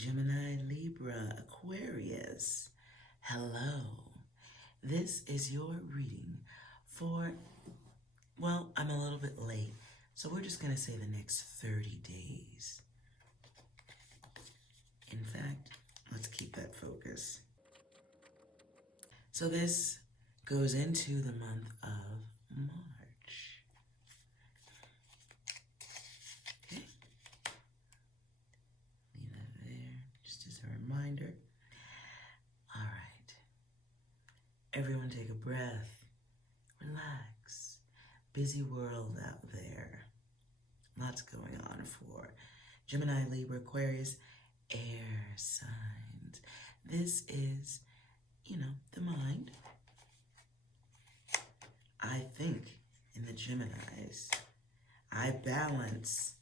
Gemini, Libra, Aquarius. Hello. This is your reading for, well, I'm a little bit late, so we're just going to say the next 30 days. In fact, let's keep that focus. So this goes into the month of March. Okay. Leave that there, just as a reminder. All right. Everyone take a breath. Relax. Busy world out there. Lots going on for Gemini, Libra, Aquarius, air signs. This is, the mind. I think in the Geminis, I balance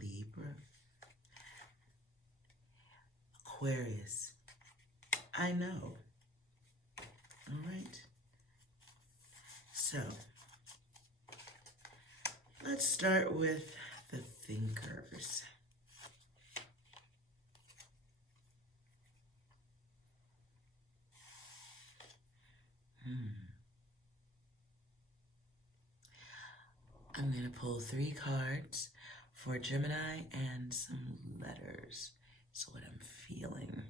Libra, Aquarius. I know. All right. So, let's start with the thinkers. I'm going to pull 3 cards for Gemini and some letters. That's what I'm feeling.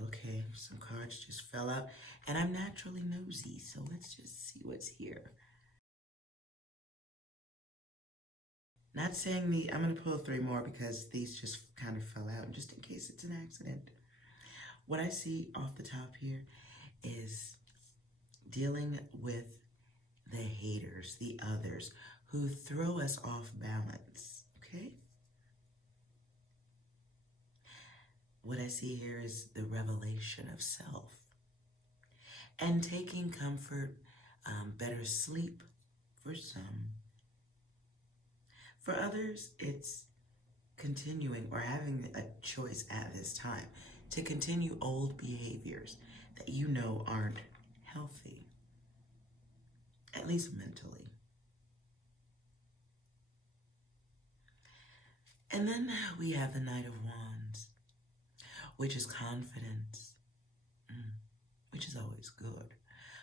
Okay, some cards just fell out, and I'm naturally nosy, so let's just see what's here. Not saying I'm going to pull 3 more because these just kind of fell out, just in case it's an accident. What I see off the top here is dealing with the haters, the others, who throw us off balance, okay? What I see here is the revelation of self and taking comfort, better sleep for some. For others, it's continuing or having a choice at this time to continue old behaviors that you know aren't healthy, at least mentally. And then we have the Knight of Wands, which is confidence, which is always good.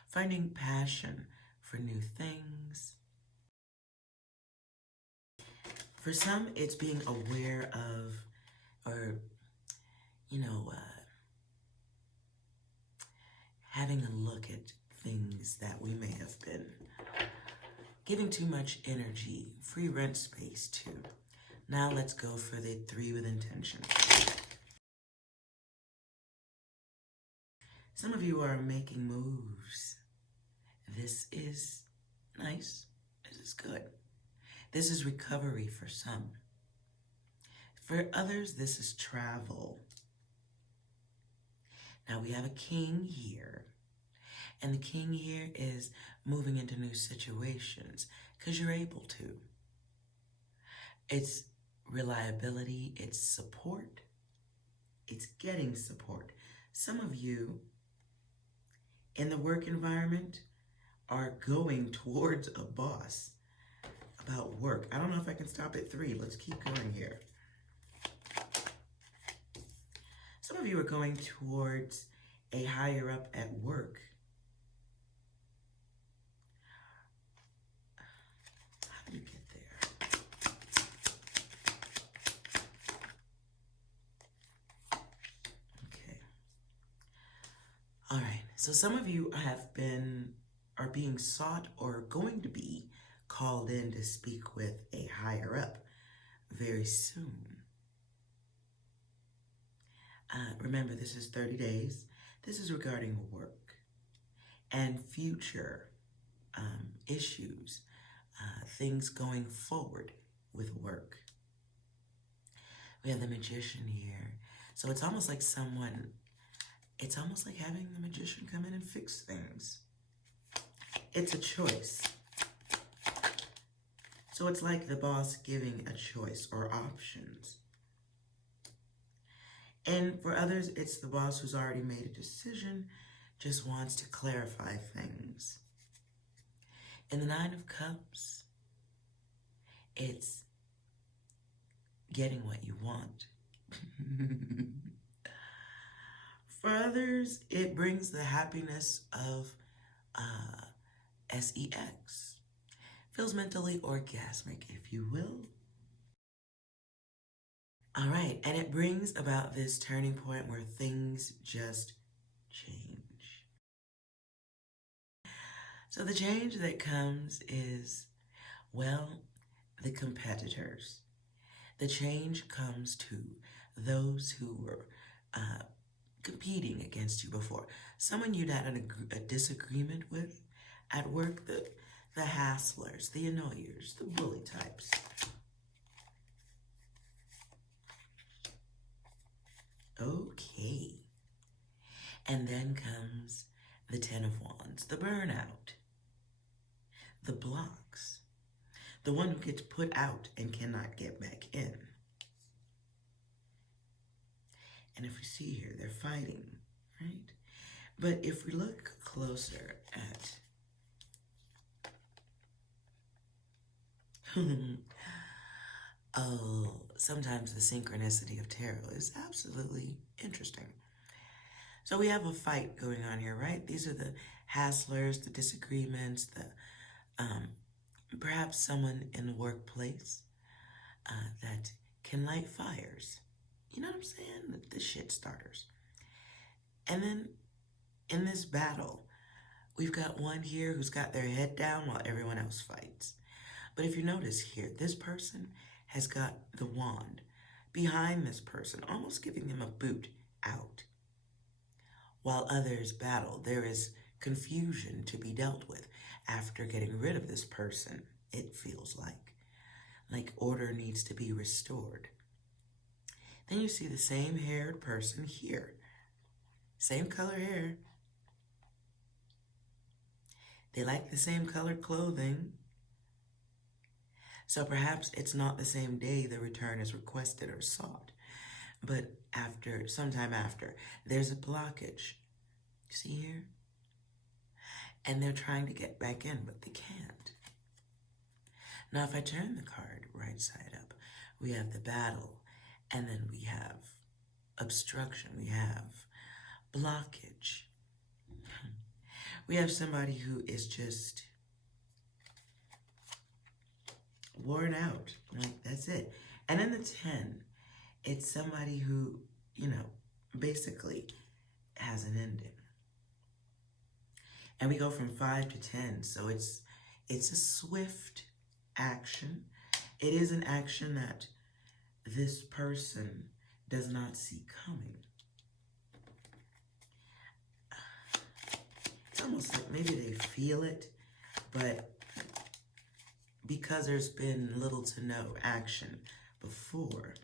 Finding passion for new things. For some, it's being aware of, or, having a look at things that we may have been giving too much energy, free rent space to. Now let's go for the 3 with intention. Some of you are making moves. This is nice. This is good. This is recovery for some. For others, this is travel. Now we have a king here. And the king here is moving into new situations because you're able to. It's reliability, it's support, it's getting support. Some of you in the work environment are going towards a boss about work. I don't know if I can stop at 3. Let's keep going here. Some of you are going towards a higher up at work. How do you get there? Okay. All right. So some of you are being sought or going to be called in to speak with a higher up very soon. Remember, this is 30 days. This is regarding work and future issues, things going forward with work. We have the Magician here. So it's almost like having the Magician come in and fix things. It's a choice. So it's like the boss giving a choice or options. And for others, it's the boss who's already made a decision, just wants to clarify things. In the Nine of Cups, it's getting what you want. For others, it brings the happiness of sex. Feels mentally orgasmic, if you will. All right, and it brings about this turning point where things just change. So the change that comes is, well, the competitors. The change comes to those who were competing against you before. Someone you'd had a disagreement with at work, the hasslers, the annoyers, the bully types. Okay. And then comes the Ten of Wands, the burnout, the blocks, the one who gets put out and cannot get back in. And if we see here, they're fighting, right? But if we look closer at oh, sometimes the synchronicity of tarot is absolutely interesting. So we have a fight going on here, right? These are the hasslers, the disagreements, the perhaps someone in the workplace that can light fires. You know what I'm saying? The shit starters. And then in this battle, we've got one here who's got their head down while everyone else fights. But if you notice here, this person has got the wand behind this person, almost giving them a boot out. While others battle, there is confusion to be dealt with after getting rid of this person, it feels like order needs to be restored. Then you see the same haired person here. Same color hair. They like the same colored clothing. So perhaps it's not the same day the return is requested or sought, but sometime after, there's a blockage. See here? And they're trying to get back in, but they can't. Now, if I turn the card right side up, we have the battle, and then we have obstruction, we have blockage. We have somebody who is just worn out, like that's it. And in the 10, it's somebody who, basically has an ending. And we go from 5 to 10, so it's a swift action. It is an action that this person does not see coming. It's almost like maybe they feel it, but because there's been little to no action before,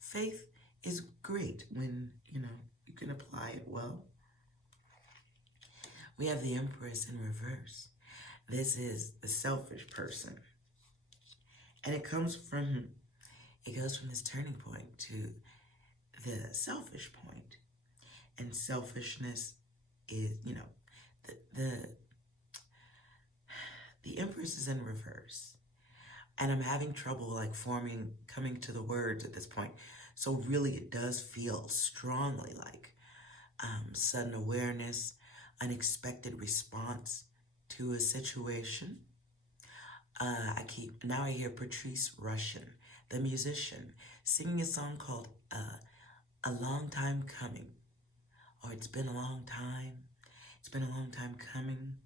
faith is great when, you can apply it well. We have the Empress in reverse. This is the selfish person. And it goes from this turning point to the selfish point. And selfishness is, the Empress is in reverse. And I'm having trouble coming to the words at this point. So really it does feel strongly like sudden awareness, unexpected response to a situation. Now I hear Patrice Rushen, the musician, singing a song called A Long Time Coming. Or It's Been a Long Time. It's been a long time coming.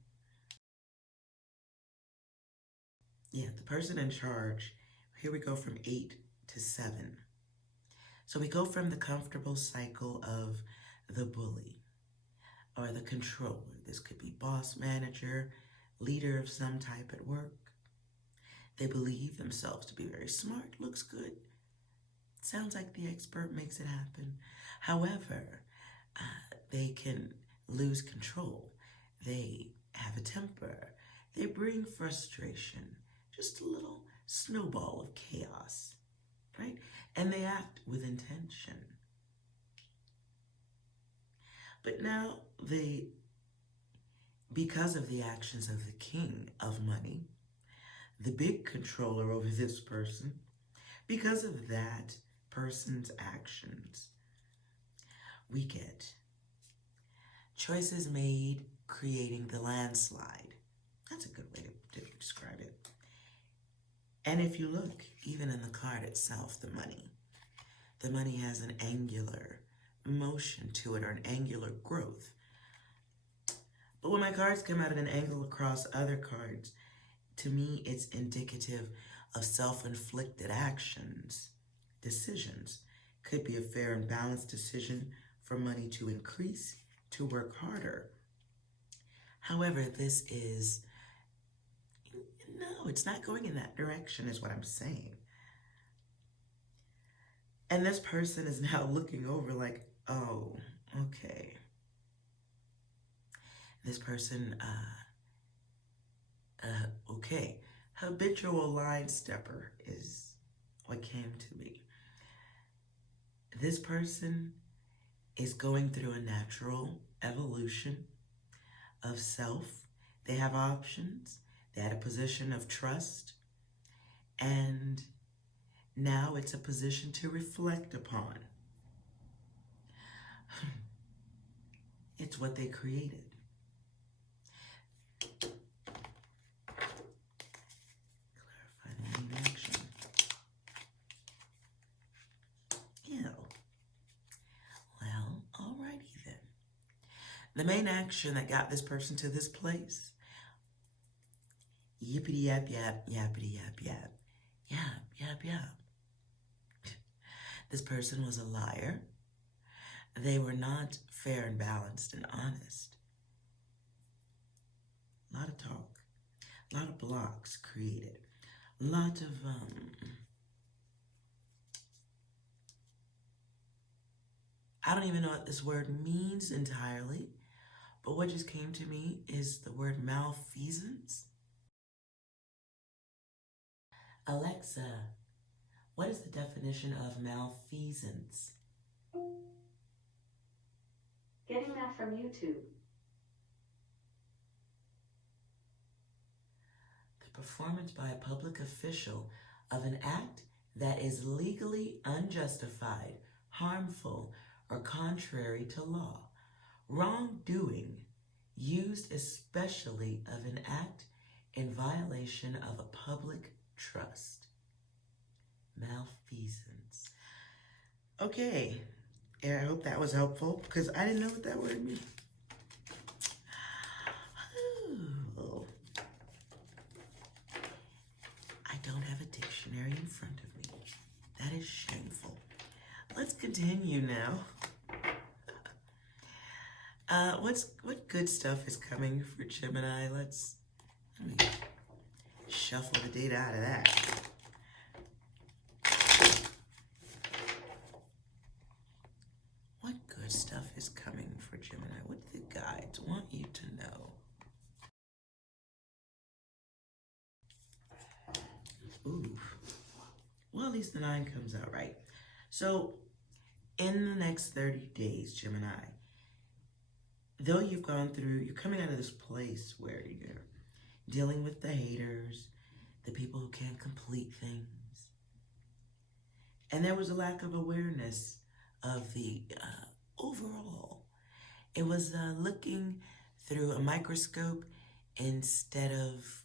Yeah, the person in charge. Here we go from 8 to 7. So we go from the comfortable cycle of the bully or the controller. This could be boss, manager, leader of some type at work. They believe themselves to be very smart, looks good. Sounds like the expert makes it happen. However, they can lose control. They have a temper. They bring frustration, just a little snowball of chaos, right? And they act with intention. But now, because of the actions of the king of money, the big controller over this person, because of that person's actions, we get choices made creating the landslide. That's a good way to describe it. And if you look, even in the card itself, the money has an angular motion to it, or an angular growth. But when my cards come out at an angle across other cards, to me, it's indicative of self-inflicted actions, decisions. Could be a fair and balanced decision for money to increase, to work harder. However, this is, no, it's not going in that direction, is what I'm saying. And this person is now looking over like, oh, okay. This person, okay. Habitual line stepper is what came to me. This person is going through a natural evolution of self. They have options. They had a position of trust. And now it's a position to reflect upon. It's what they created. Clarify the main action. Ew. Well, alrighty then. The main action that got this person to this place. Yippity yap yap, yappity yap yap. Yap, yap, yap. This person was a liar. They were not fair and balanced and honest. A lot of talk. A lot of blocks created. A lot of, I don't even know what this word means entirely, but what just came to me is the word malfeasance. Alexa, what is the definition of malfeasance? Getting that from YouTube. The performance by a public official of an act that is legally unjustified, harmful, or contrary to law. Wrongdoing, used especially of an act in violation of a public trust. Malfeasance. Okay, I hope that was helpful because I didn't know what that word meant. I don't have a dictionary in front of me. That is shameful. Let's continue now. What good stuff is coming for Gemini? Let me shuffle the data out of that. What good stuff is coming for Gemini? What do the guides want you to know? Ooh. Well, at least the 9 comes out right. So, in the next 30 days, Gemini, though you've gone through, you're coming out of this place where you're dealing with the haters, the people who can't complete things. And there was a lack of awareness of the overall. It was looking through a microscope instead of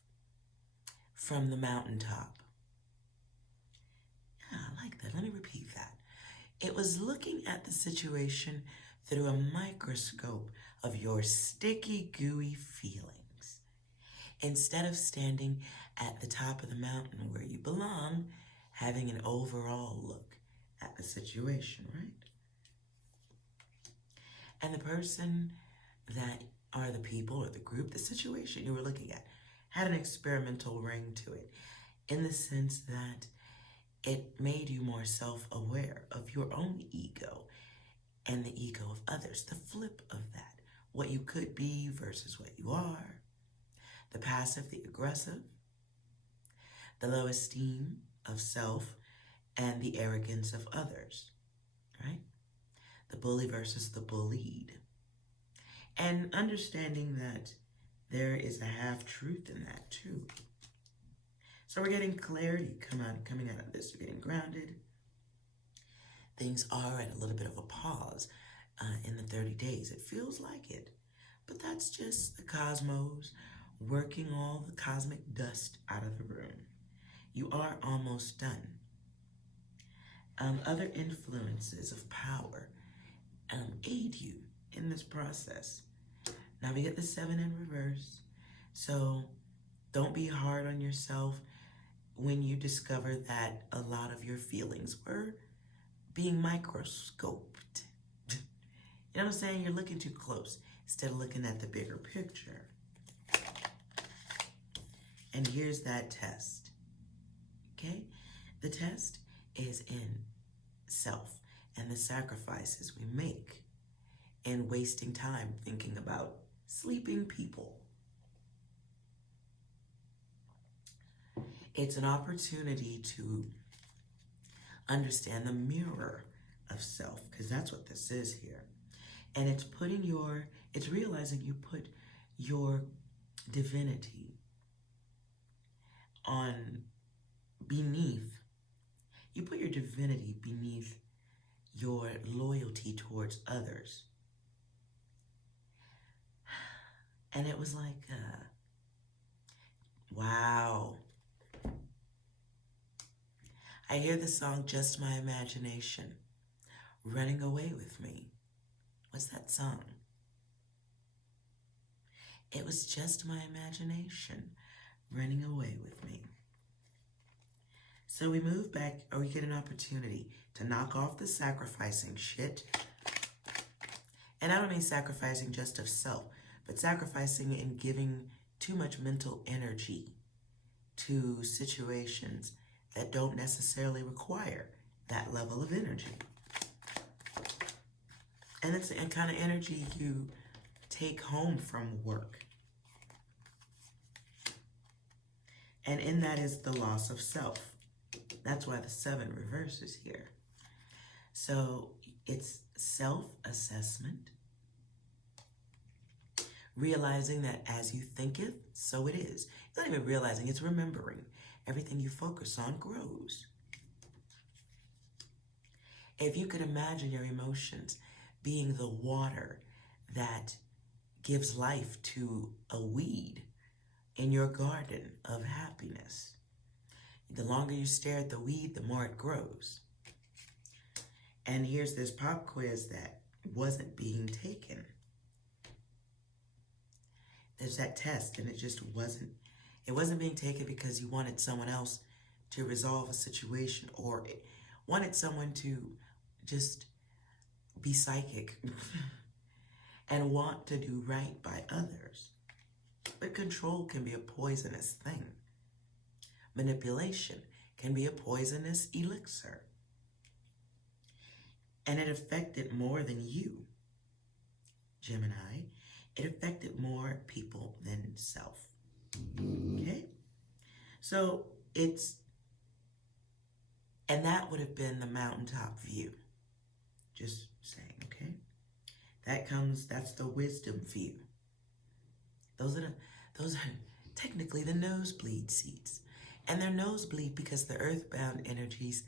from the mountaintop. Yeah, I like that. Let me repeat that. It was looking at the situation through a microscope of your sticky, gooey feelings. Instead of standing at the top of the mountain where you belong, having an overall look at the situation, right? And the person that are the people or the group, the situation you were looking at, had an experimental ring to it in the sense that it made you more self-aware of your own ego and the ego of others, the flip of that, what you could be versus what you are, the passive, the aggressive, the low esteem of self, and the arrogance of others, right? The bully versus the bullied. And understanding that there is a half-truth in that too. So we're getting clarity coming out of this. You're getting grounded. Things are at a little bit of a pause in the 30 days. It feels like it. But that's just the cosmos working all the cosmic dust out of the room. You are almost done. Other influences of power aid you in this process. Now we get the 7 in reverse. So don't be hard on yourself when you discover that a lot of your feelings were being microscoped. You know what I'm saying? You're looking too close instead of looking at the bigger picture. And here's that test. Okay? The test is in self and the sacrifices we make and wasting time thinking about sleeping people. It's an opportunity to understand the mirror of self, because that's what this is here. And it's it's realizing you put your divinity you put your divinity beneath your loyalty towards others. And it was like, wow. I hear the song, Just My Imagination, running away with me. What's that song? It was just my imagination running away with me. So we move back, or we get an opportunity to knock off the sacrificing shit. And I don't mean sacrificing just of self, but sacrificing and giving too much mental energy to situations that don't necessarily require that level of energy. And it's the kind of energy you take home from work. And in that is the loss of self. That's why the 7 reverses here. So it's self-assessment, realizing that as you thinketh, so it is. It's not even realizing, it's remembering. Everything you focus on grows. If you could imagine your emotions being the water that gives life to a weed in your garden of happiness, the longer you stare at the weed, the more it grows. And here's this pop quiz that wasn't being taken. There's that test, and it wasn't being taken because you wanted someone else to resolve a situation, or wanted someone to just be psychic and want to do right by others. But control can be a poisonous thing. Manipulation can be a poisonous elixir. And it affected more than you, Gemini. It affected more people than self. Okay? So and that would have been the mountaintop view. Just saying, okay? That's the wisdom view. Those are technically the nosebleed seats. And they're nosebleed because the earthbound energies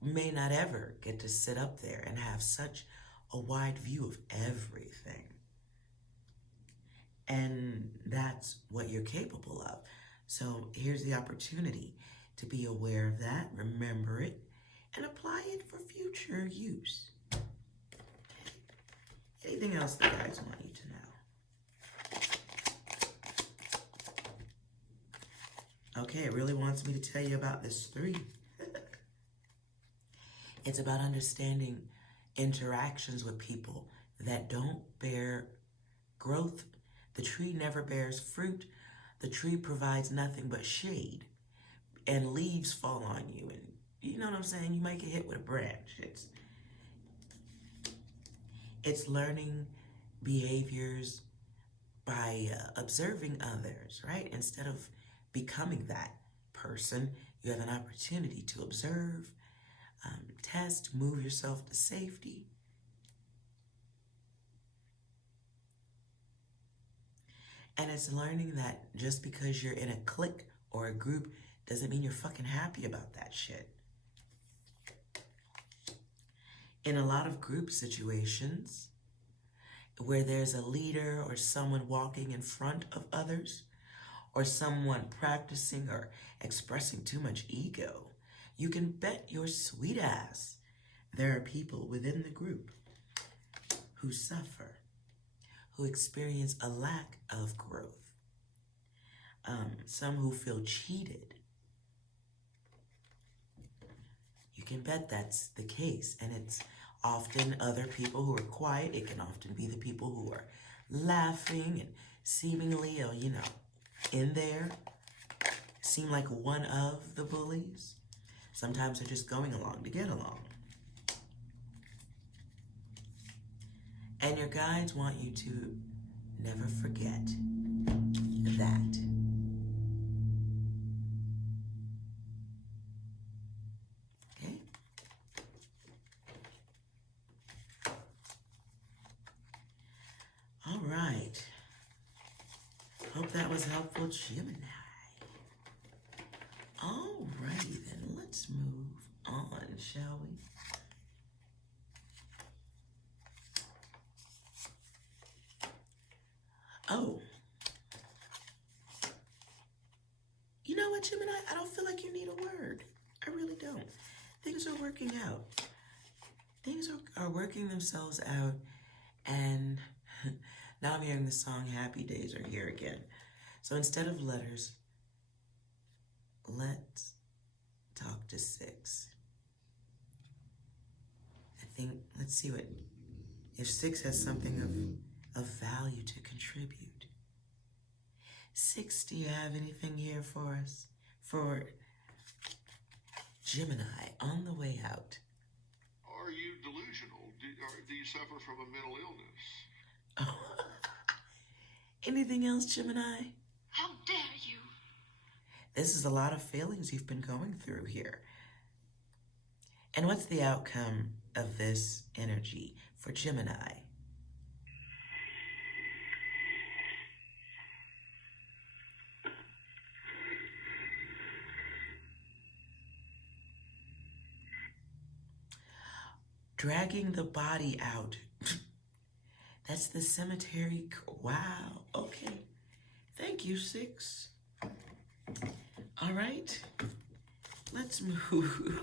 may not ever get to sit up there and have such a wide view of everything. And that's what you're capable of. So here's the opportunity to be aware of that, remember it, and apply it for future use. Anything else the guys want you to know? Okay, it really wants me to tell you about this 3. It's about understanding interactions with people that don't bear growth. The tree never bears fruit. The tree provides nothing but shade, and leaves fall on you. And you know what I'm saying? You might get hit with a branch. It's learning behaviors by observing others, right? Instead of becoming that person, you have an opportunity to observe, test, move yourself to safety. And it's learning that just because you're in a clique or a group doesn't mean you're fucking happy about that shit. In a lot of group situations where there's a leader or someone walking in front of others or someone practicing or expressing too much ego, you can bet your sweet ass there are people within the group who suffer, who experience a lack of growth, some who feel cheated. You can bet that's the case, and it's often other people who are quiet. It can often be the people who are laughing and seemingly, in there, seem like one of the bullies. Sometimes they're just going along to get along. And your guides want you to never forget that. Okay? All right. Hope that was helpful, Gemini. All righty then, let's move on, shall we? Oh. You know what, Gemini? I don't feel like you need a word. I really don't. Things are working out. Things are working themselves out, and now I'm hearing the song Happy Days Are Here Again. So instead of letters, let's talk to 6. Let's see if 6 has something of value to contribute. 6, do you have anything here for us? For Gemini on the way out. Are you delusional? Do you suffer from a mental illness? Oh. Anything else, Gemini? How dare you? This is a lot of feelings you've been going through here. And what's the outcome of this energy for Gemini? Dragging the body out. That's the cemetery. Wow. Okay. Thank you, 6. All right. Let's move.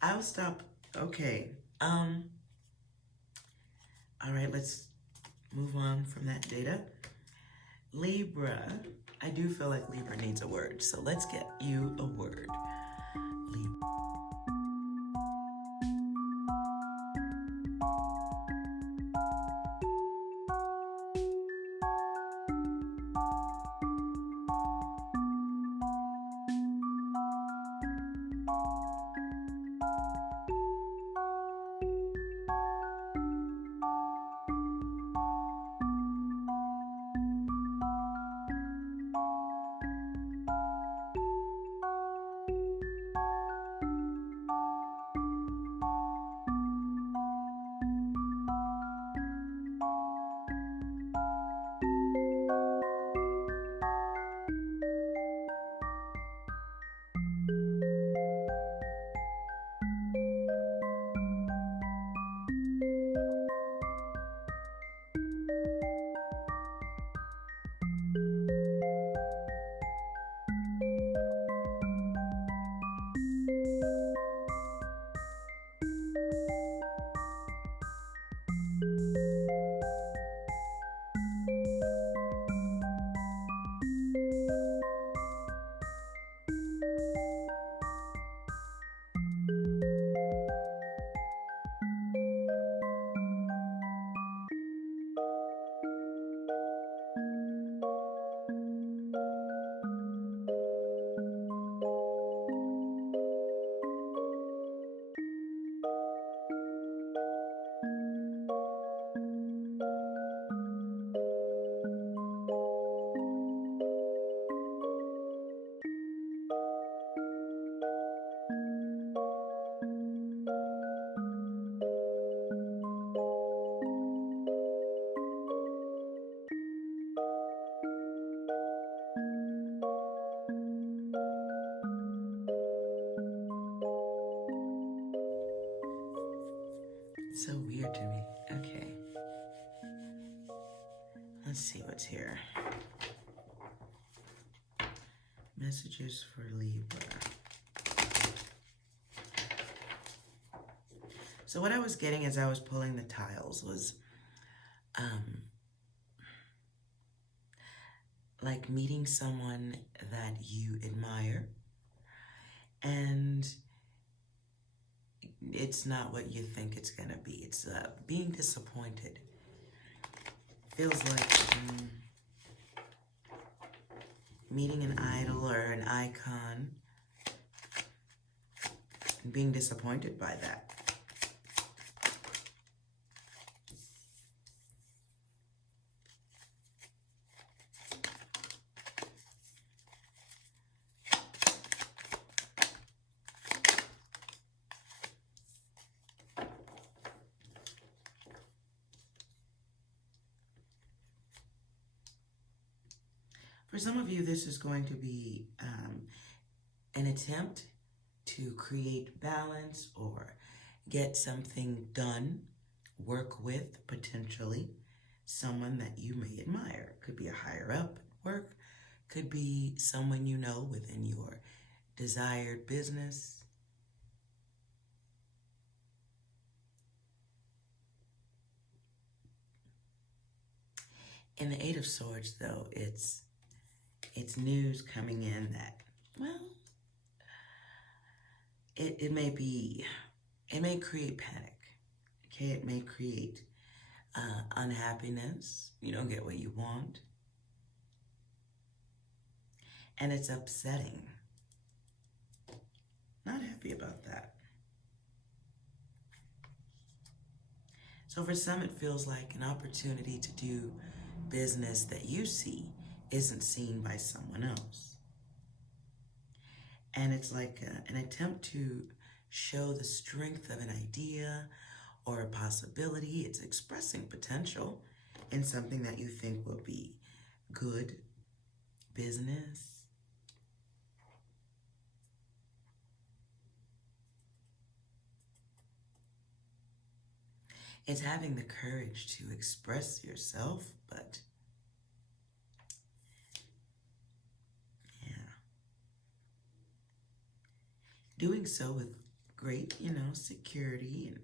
I'll stop. Okay. All right, let's move on from that data. Libra. I do feel like Libra needs a word, so let's get you a word. Libra. Let's see what's here. Messages for Libra. So what I was getting as I was pulling the tiles was like meeting someone that you admire, and it's not what you think it's gonna be. It's being disappointed. Feels like meeting an idol or an icon and being disappointed by that. For some of you, this is going to be an attempt to create balance or get something done, work with, potentially, someone that you may admire. Could be a higher up at work, could be someone you know within your desired business. In the Eight of Swords, though, it's news coming in that, well, it may create panic, okay? It may create unhappiness. You don't get what you want. And it's upsetting. Not happy about that. So for some, it feels like an opportunity to do business that you see isn't seen by someone else. And it's like an attempt to show the strength of an idea or a possibility. It's expressing potential in something that you think will be good business. It's having the courage to express yourself, but doing so with great, security, and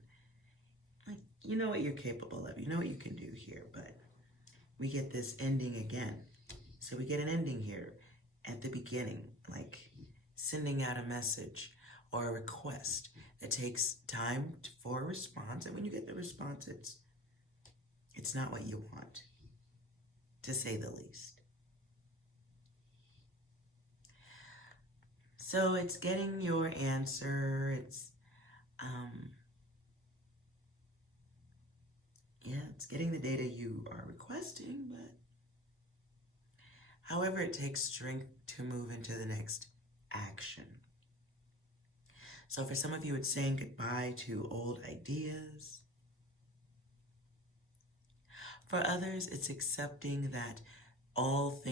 like, you know what you're capable of. You know what you can do here, but we get this ending again. So we get an ending here at the beginning, like sending out a message or a request that takes time for a response. And when you get the response, it's not what you want, to say the least. So it's getting your answer. It's it's getting the data you are requesting, but however, it takes strength to move into the next action. So for some of you, it's saying goodbye to old ideas. For others, it's accepting that all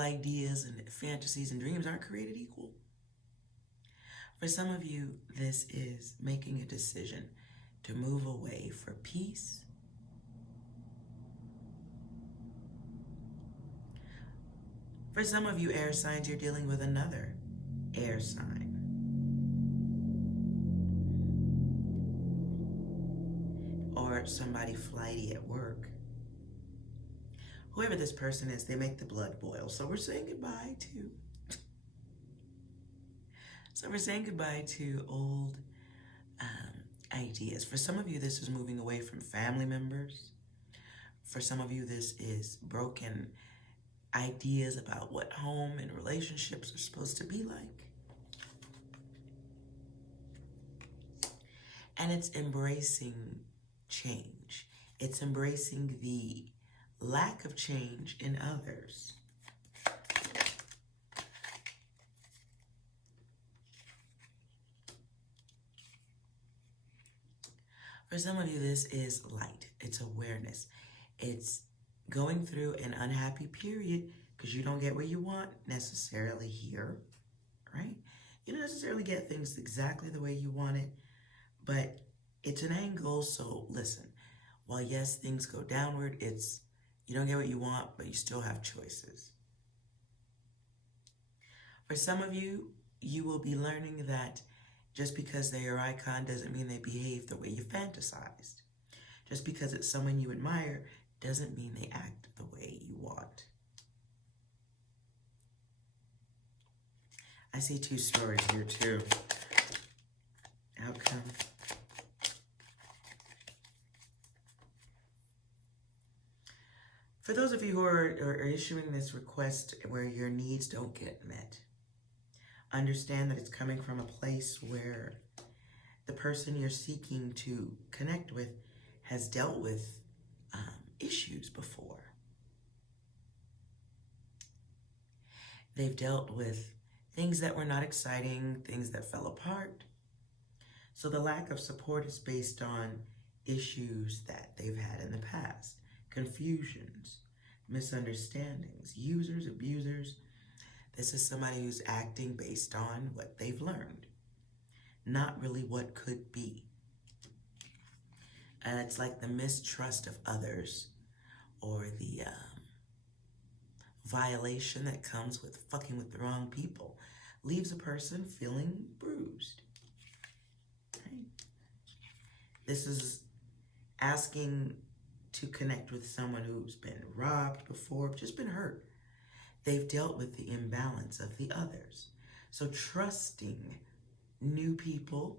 ideas and fantasies and dreams aren't created equal. For some of you, this is making a decision to move away for peace. For some of you air signs, you're dealing with another air sign. Or somebody flighty at work. Whoever this person is, they make the blood boil. So we're saying goodbye to old ideas. For some of you, this is moving away from family members. For some of you, this is broken ideas about what home and relationships are supposed to be like. And it's embracing change. It's embracing the lack of change in others. For some of you, this is light. It's awareness. It's going through an unhappy period because you don't get what you want necessarily here, right? You don't necessarily get things exactly the way you want it, but it's an angle. So listen, while yes, things go downward, it's you don't get what you want, but you still have choices. For some of you, you will be learning that just because they're your icon doesn't mean they behave the way you fantasized. Just because it's someone you admire doesn't mean they act the way you want. I see two stories here too. Outcome. For those of you who are issuing this request where your needs don't get met, understand that it's coming from a place where the person you're seeking to connect with has dealt with issues before. They've dealt with things that were not exciting, things that fell apart. So the lack of support is based on issues that they've had in the past, confusions, misunderstandings, users, abusers. This is somebody who's acting based on what they've learned, not really what could be. And it's like the mistrust of others or the violation that comes with fucking with the wrong people leaves a person feeling bruised. Okay? This is asking to connect with someone who's been robbed before, just been hurt. They've dealt with the imbalance of the others. So trusting new people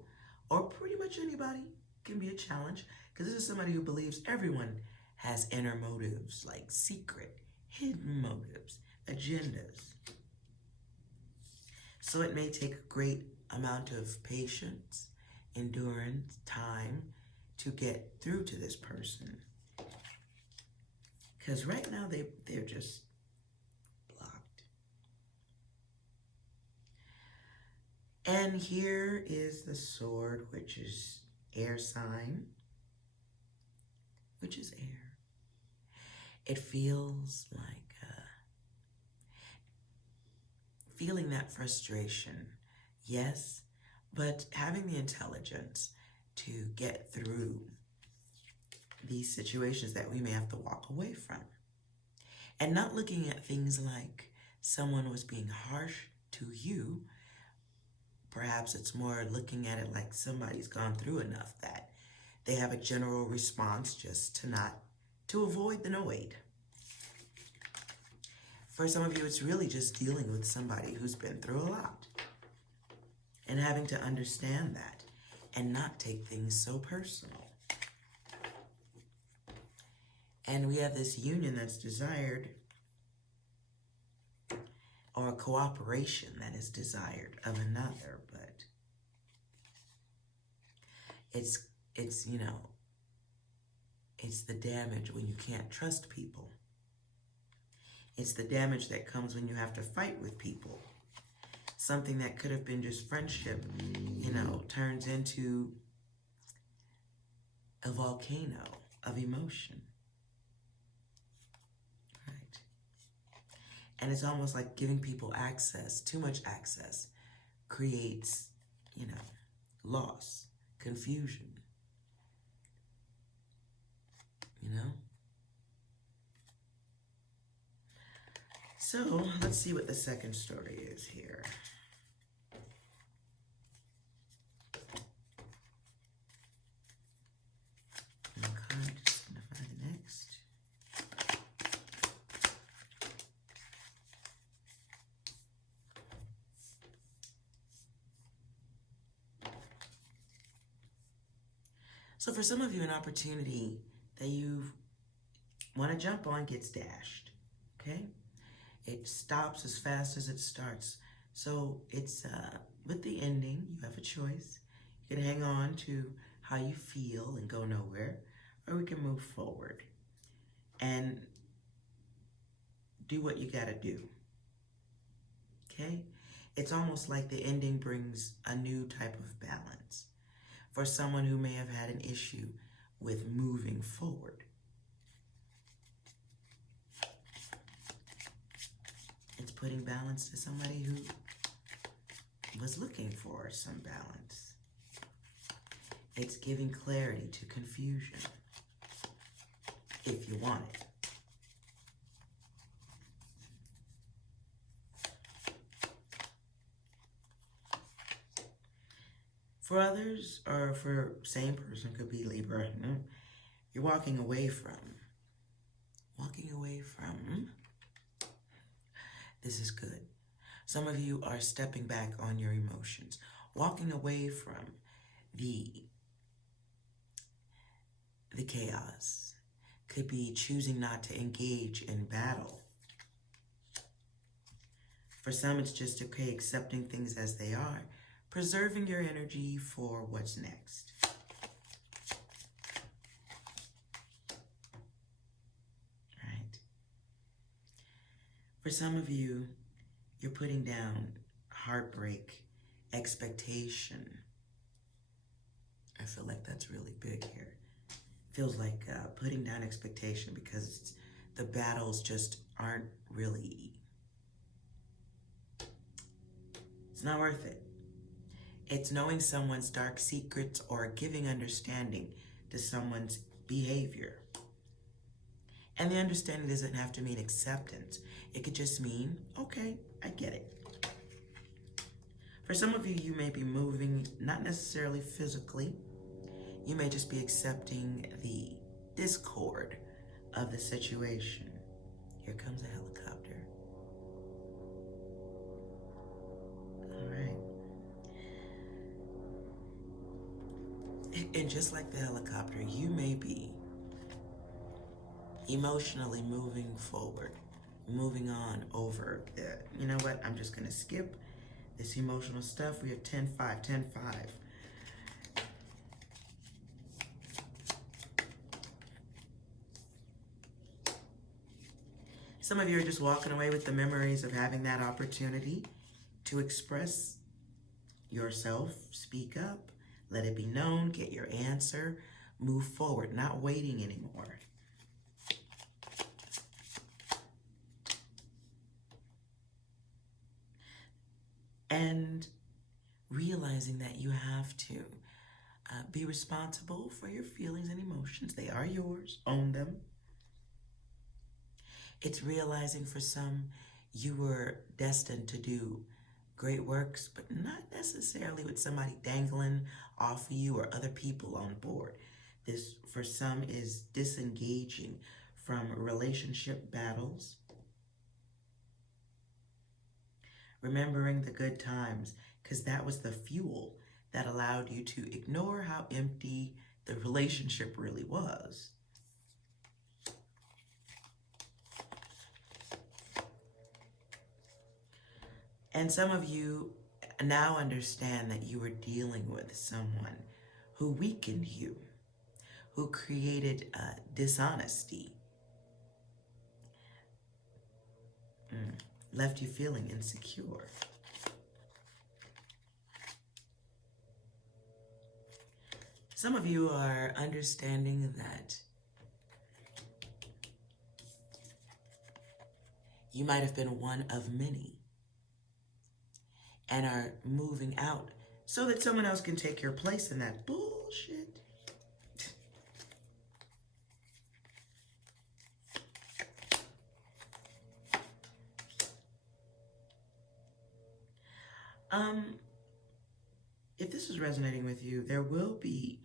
or pretty much anybody can be a challenge, because this is somebody who believes everyone has inner motives, like secret, hidden motives, agendas. So it may take a great amount of patience, endurance, time to get through to this person. Because right now they're just blocked. And here is the sword, which is air sign, which is air. It feels like feeling that frustration, yes, but having the intelligence to get through these situations that we may have to walk away from. And not looking at things like someone was being harsh to you. Perhaps it's more looking at it like somebody's gone through enough that they have a general response just to avoid the noid. For some of you, it's really just dealing with somebody who's been through a lot and having to understand that and not take things so personal. And we have this union that's desired, or a cooperation that is desired of another, but it's the damage when you can't trust people. It's the damage that comes when you have to fight with people. Something that could have been just friendship, turns into a volcano of emotion. Right. And it's almost like giving people access, too much access, creates, loss, confusion. So let's see what the second story is here. Okay, just gonna find the next. So for some of you, an opportunity that you want to jump on gets dashed, okay? It stops as fast as it starts. So it's, with the ending, you have a choice. You can hang on to how you feel and go nowhere, or we can move forward and do what you gotta do, okay? It's almost like the ending brings a new type of balance for someone who may have had an issue with moving forward. It's putting balance to somebody who was looking for some balance. It's giving clarity to confusion. if you want it. For others, or for same person, could be Libra, you're walking away from. This is good. Some of you are stepping back on your emotions, walking away from the chaos. Could be choosing not to engage in battle. For some, it's just okay accepting things as they are, preserving your energy for what's next. Right? For some of you, you're putting down heartbreak, expectation. I feel like that's really big here. Feels like putting down expectation because the battles just aren't really, it's not worth it. It's knowing someone's dark secrets or giving understanding to someone's behavior. And the understanding doesn't have to mean acceptance. It could just mean, okay, I get it. For some of you, you may be moving, not necessarily physically. You may just be accepting the discord of the situation. Here comes a helicopter. All right. And just like the helicopter, you may be emotionally moving forward, moving on over the, you know what, I'm just gonna skip this emotional stuff. We have 10-5, 10-5. Some of you are just walking away with the memories of having that opportunity to express yourself, speak up, let it be known, get your answer, move forward, not waiting anymore. And realizing that you have to be responsible for your feelings and emotions. They are yours. Own them. It's realizing for some you were destined to do great works, but not necessarily with somebody dangling off of you or other people on board. This, for some, is disengaging from relationship battles. Remembering the good times, because that was the fuel that allowed you to ignore how empty the relationship really was. And some of you now understand that you were dealing with someone who weakened you, who created dishonesty, left you feeling insecure. Some of you are understanding that you might have been one of many and are moving out so that someone else can take your place in that bullshit. If this is resonating with you, there will be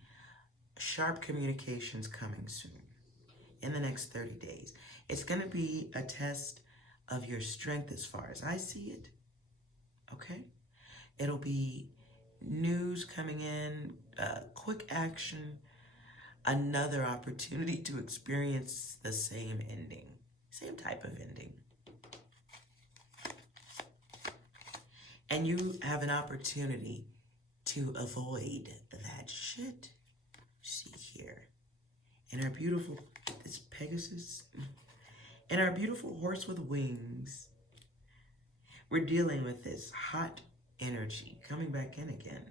sharp communications coming soon in the next 30 days. It's going to be a test of your strength as far as I see it. Okay? It'll be news coming in, quick action, another opportunity to experience the same ending, same type of ending. And you have an opportunity to avoid that shit. See here. And our beautiful, this Pegasus, and our beautiful horse with wings. We're dealing with this hot energy coming back in again.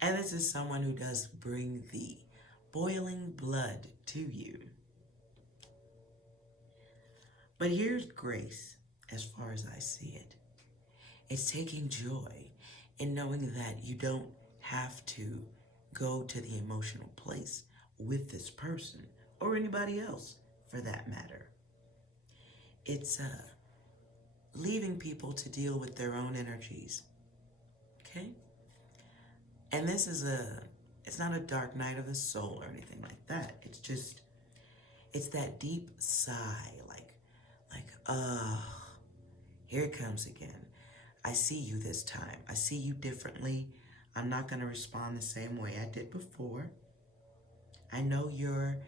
And this is someone who does bring the boiling blood to you. But here's grace, as far as I see it. It's taking joy in knowing that you don't have to go to the emotional place with this person or anybody else for that matter. It's leaving people to deal with their own energies, okay? And this is it's not a dark night of the soul or anything like that. It's just, it's that deep sigh, here it comes again. I see you this time. I see you differently. I'm not going to respond the same way I did before. I know you're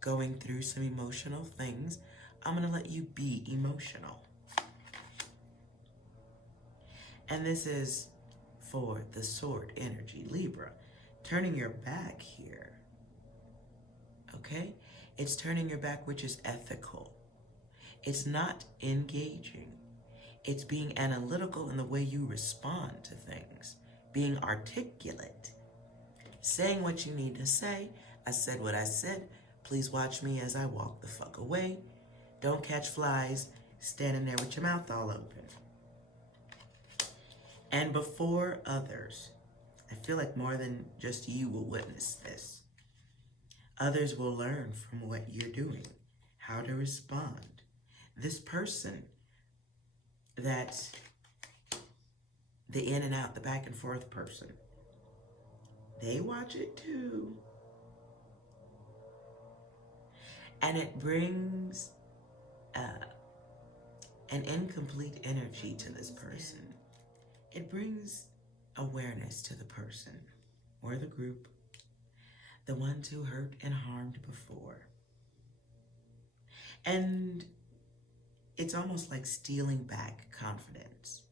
going through some emotional things. I'm going to let you be emotional. And this is for the sword energy, Libra. Turning your back here, okay? It's turning your back, which is ethical. It's not engaging. It's being analytical in the way you respond to things, being articulate, saying what you need to say. I said what I said. Please watch me as I walk the fuck away. Don't catch flies standing there with your mouth all open. And before others, I feel like more than just you will witness this. Others will learn from what you're doing, how to respond. This person that the in and out, the back and forth person, they watch it too. And it brings an incomplete energy to this person. It brings awareness to the person or the group, the ones who hurt and harmed before. And it's almost like stealing back confidence.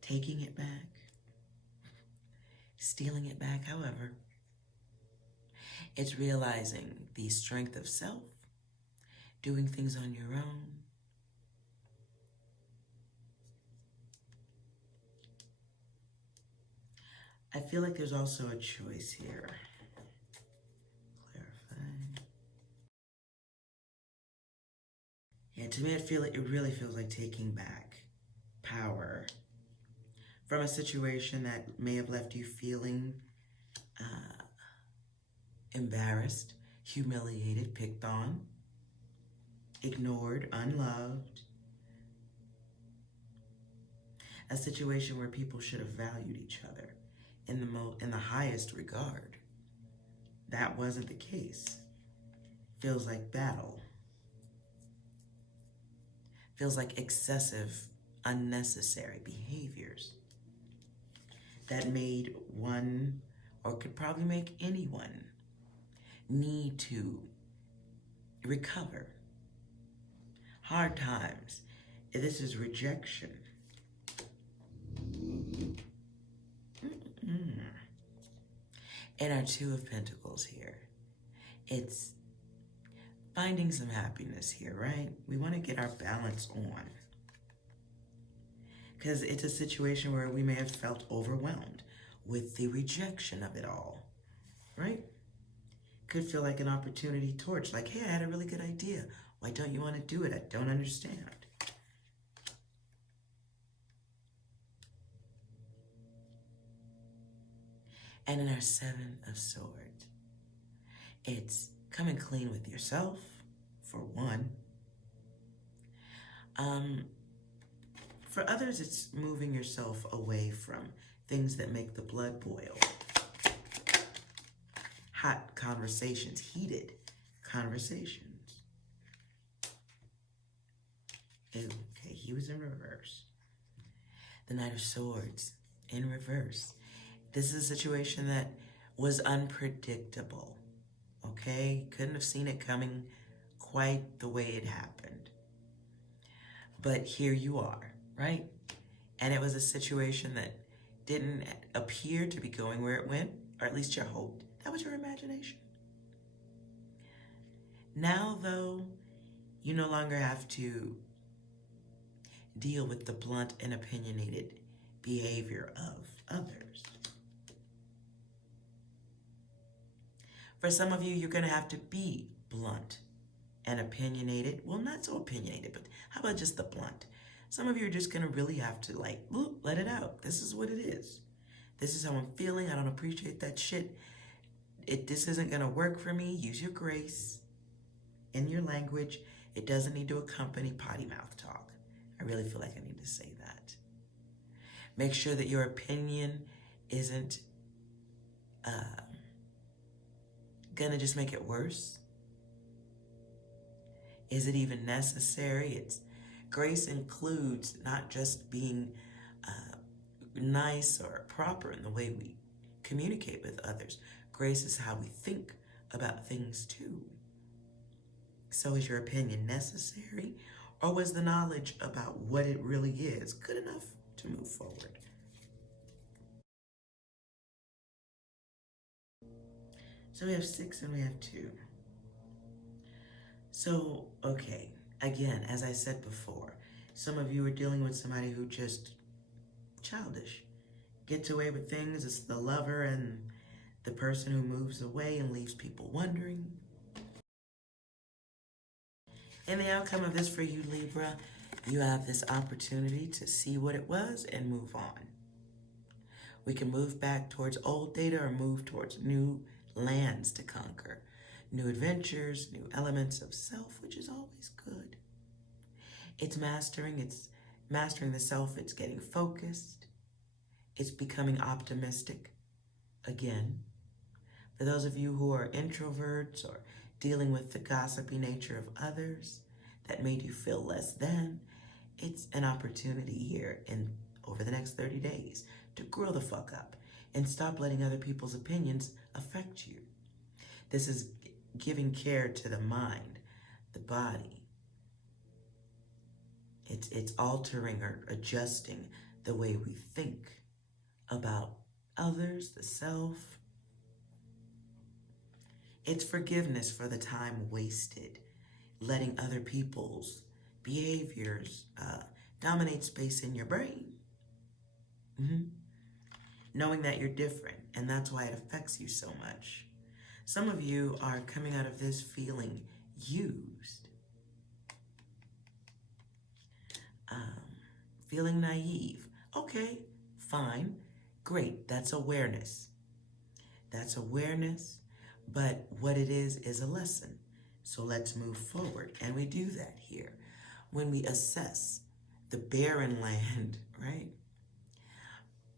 Taking it back, stealing it back, however. It's realizing the strength of self, doing things on your own. I feel like there's also a choice here. Clarify. Yeah, to me, it really feels like taking back power from a situation that may have left you feeling embarrassed, humiliated, picked on, ignored, unloved. A situation where people should have valued each other in the highest regard. That wasn't the case. Feels like battle. Feels like excessive, unnecessary behaviors that made one, or could probably make anyone, need to recover. Hard times. This is rejection. And our Two of Pentacles here. It's finding some happiness here, right? We want to get our balance on. Because it's a situation where we may have felt overwhelmed with the rejection of it all, right? Could feel like an opportunity torch, like, hey, I had a really good idea. Why don't you want to do it? I don't understand. And in our Seven of Swords, it's coming clean with yourself, for one. For others, it's moving yourself away from things that make the blood boil. Hot conversations, heated conversations. Ew, okay, he was in reverse. The Knight of Swords in reverse. This is a situation that was unpredictable, okay? Couldn't have seen it coming quite the way it happened. But here you are, right? And it was a situation that didn't appear to be going where it went, or at least you hoped. That was your imagination. Now, though, you no longer have to deal with the blunt and opinionated behavior of others. For some of you, you're going to have to be blunt and opinionated. Well, not so opinionated, but how about just the blunt? Some of you are just going to really have to like, let it out. This is what it is. This is how I'm feeling. I don't appreciate that shit. This isn't going to work for me. Use your grace in your language. It doesn't need to accompany potty mouth talk. I really feel like I need to say that. Make sure that your opinion isn't gonna just make it worse. Is it even necessary? Grace includes not just being nice or proper in the way we communicate with others. Grace is how we think about things too. So is your opinion necessary, or was the knowledge about what it really is good enough to move forward? So we have 6 and we have 2. So, okay, again, as I said before, some of you are dealing with somebody who just childish, gets away with things. It's the lover and the person who moves away and leaves people wondering. And the outcome of this for you, Libra, you have this opportunity to see what it was and move on. We can move back towards old data or move towards new lands to conquer, new adventures, new elements of self, which is always good. It's mastering the self. It's getting focused. It's becoming optimistic again. For those of you who are introverts or dealing with the gossipy nature of others that made you feel less than, it's an opportunity here over the next 30 days to grow the fuck up and stop letting other people's opinions affect you. This is giving care to the mind, the body. It's altering or adjusting the way we think about others, the self. It's forgiveness for the time wasted, letting other people's behaviors dominate space in your brain. Knowing that you're different, and that's why it affects you so much. Some of you are coming out of this feeling used, feeling naive. Okay, fine, great, that's awareness. That's awareness, but what it is a lesson. So let's move forward, and we do that here when we assess the barren land, right?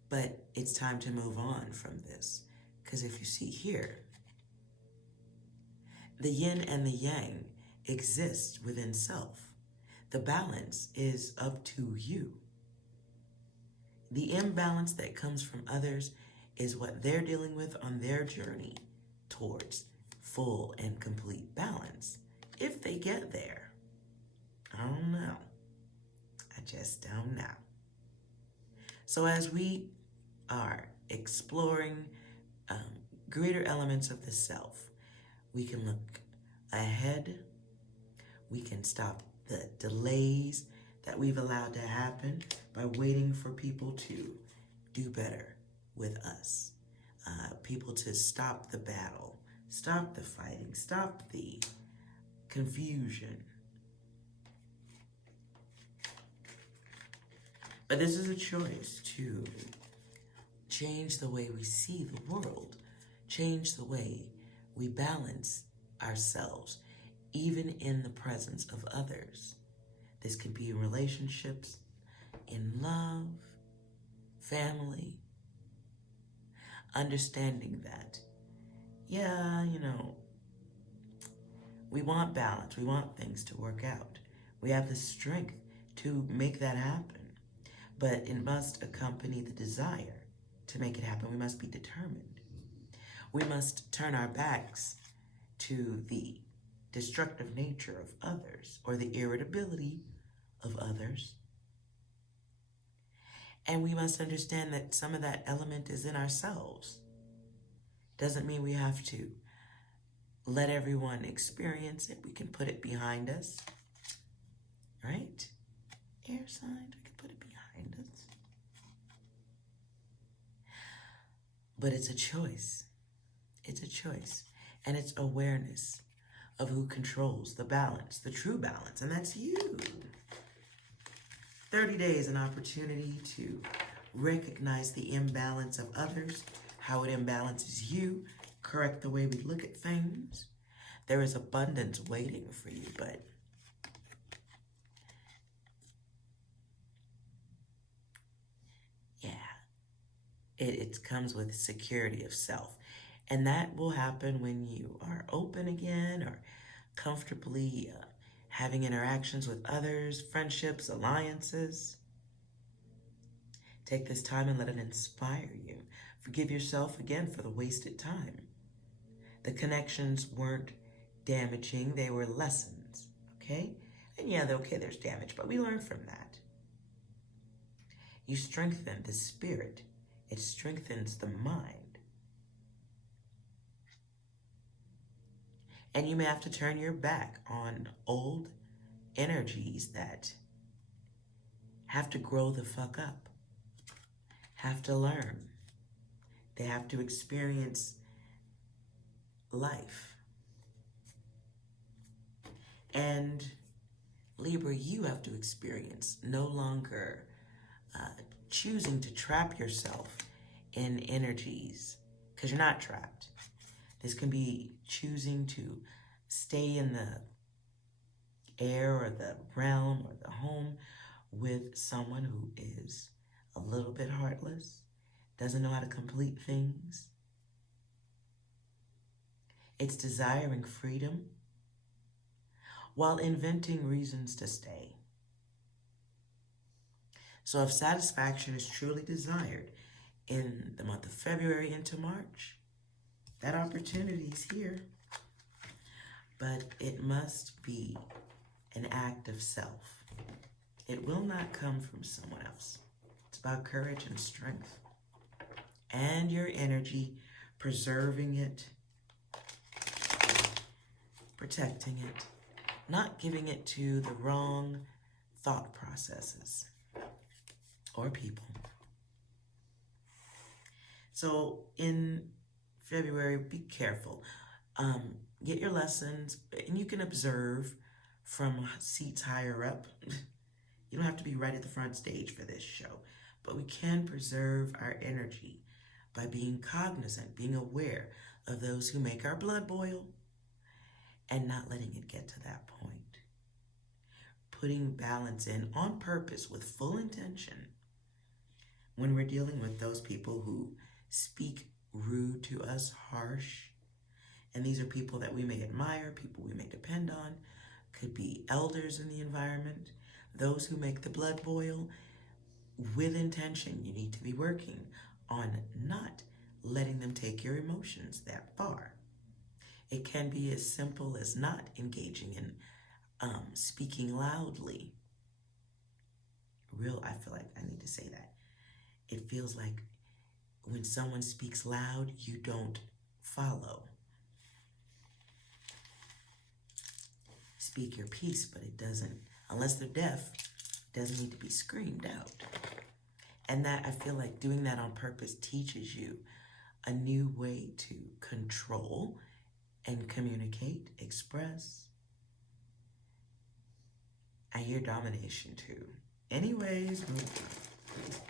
But it's time to move on from this, because if you see here, the yin and the yang exist within self. The balance is up to you. The imbalance that comes from others is what they're dealing with on their journey towards full and complete balance. If they get there, I don't know. I just don't know. So as we are exploring greater elements of the self, we can look ahead. We can stop the delays that we've allowed to happen by waiting for people to do better with us. People to stop the battle, stop the fighting, stop the confusion. But this is a choice to change the way we see the world, change the way we balance ourselves, even in the presence of others. This could be in relationships, in love, family. Understanding that, we want balance. We want things to work out. We have the strength to make that happen. But it must accompany the desire to make it happen. We must be determined. We must turn our backs to the destructive nature of others or the irritability of others. And we must understand that some of that element is in ourselves. Doesn't mean we have to let everyone experience it. We can put it behind us, right? Air signs, we can put it behind us. But it's a choice. It's a choice. And it's awareness of who controls the balance, the true balance, and that's you. 30 days, an opportunity to recognize the imbalance of others, how it imbalances you, correct the way we look at things. There is abundance waiting for you, but yeah, it comes with security of self. And that will happen when you are open again or comfortably having interactions with others, friendships, alliances. Take this time and let it inspire you. Forgive yourself again for the wasted time. The connections weren't damaging, they were lessons, okay? And yeah, okay, there's damage, but we learn from that. You strengthen the spirit. It strengthens the mind. And you may have to turn your back on old energies that have to grow the fuck up, have to learn. They have to experience life. And Libra, you have to experience no longer choosing to trap yourself in energies, because you're not trapped. This can be choosing to stay in the air or the realm or the home with someone who is a little bit heartless, doesn't know how to complete things. It's desiring freedom while inventing reasons to stay. So if satisfaction is truly desired in the month of February into March, that opportunity is here. But it must be an act of self. It will not come from someone else. It's about courage and strength and your energy, preserving it, protecting it, not giving it to the wrong thought processes or people. So in February, be careful. Get your lessons, and you can observe from seats higher up. You don't have to be right at the front stage for this show, but we can preserve our energy by being cognizant, being aware of those who make our blood boil, and not letting it get to that point. Putting balance in on purpose with full intention when we're dealing with those people who speak rude to us, harsh. And these are people that we may admire, people we may depend on, could be elders in the environment, those who make the blood boil. With intention, you need to be working on not letting them take your emotions that far. It can be as simple as not engaging in speaking loudly. I feel like I need to say that. It feels like when someone speaks loud, you don't follow. Speak your piece, but it doesn't, unless they're deaf, doesn't need to be screamed out. And that, I feel like doing that on purpose teaches you a new way to control and communicate, express. I hear domination too. Anyways, move on.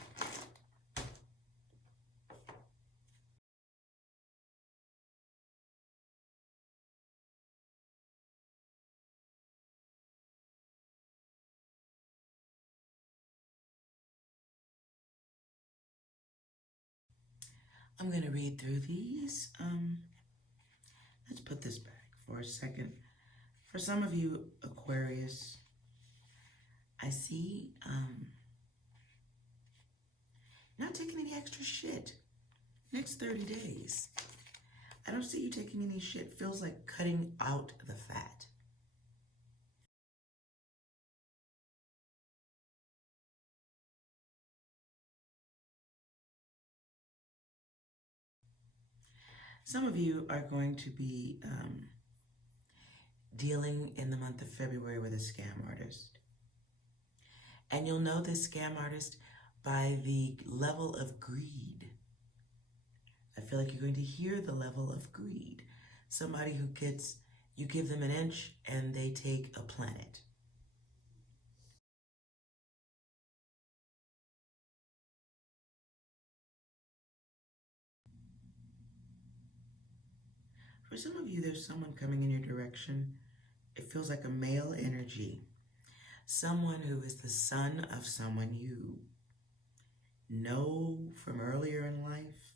I'm going to read through these. Let's put this back for a second. For some of you, Aquarius, I see not taking any extra shit. Next 30 days. I don't see you taking any shit. Feels like cutting out the fat. Some of you are going to be dealing in the month of February with a scam artist. And you'll know this scam artist by the level of greed. I feel like you're going to hear the level of greed. Somebody who gets, you give them an inch and they take a planet. For some of you, there's someone coming in your direction. It feels like a male energy. Someone who is the son of someone you know from earlier in life.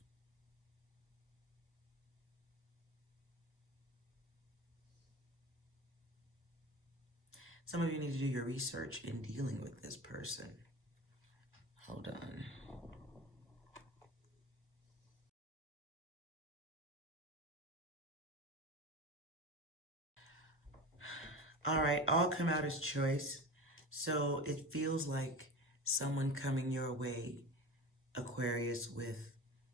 Some of you need to do your research in dealing with this person. Hold on. All right, all come out as choice. So it feels like someone coming your way, Aquarius, with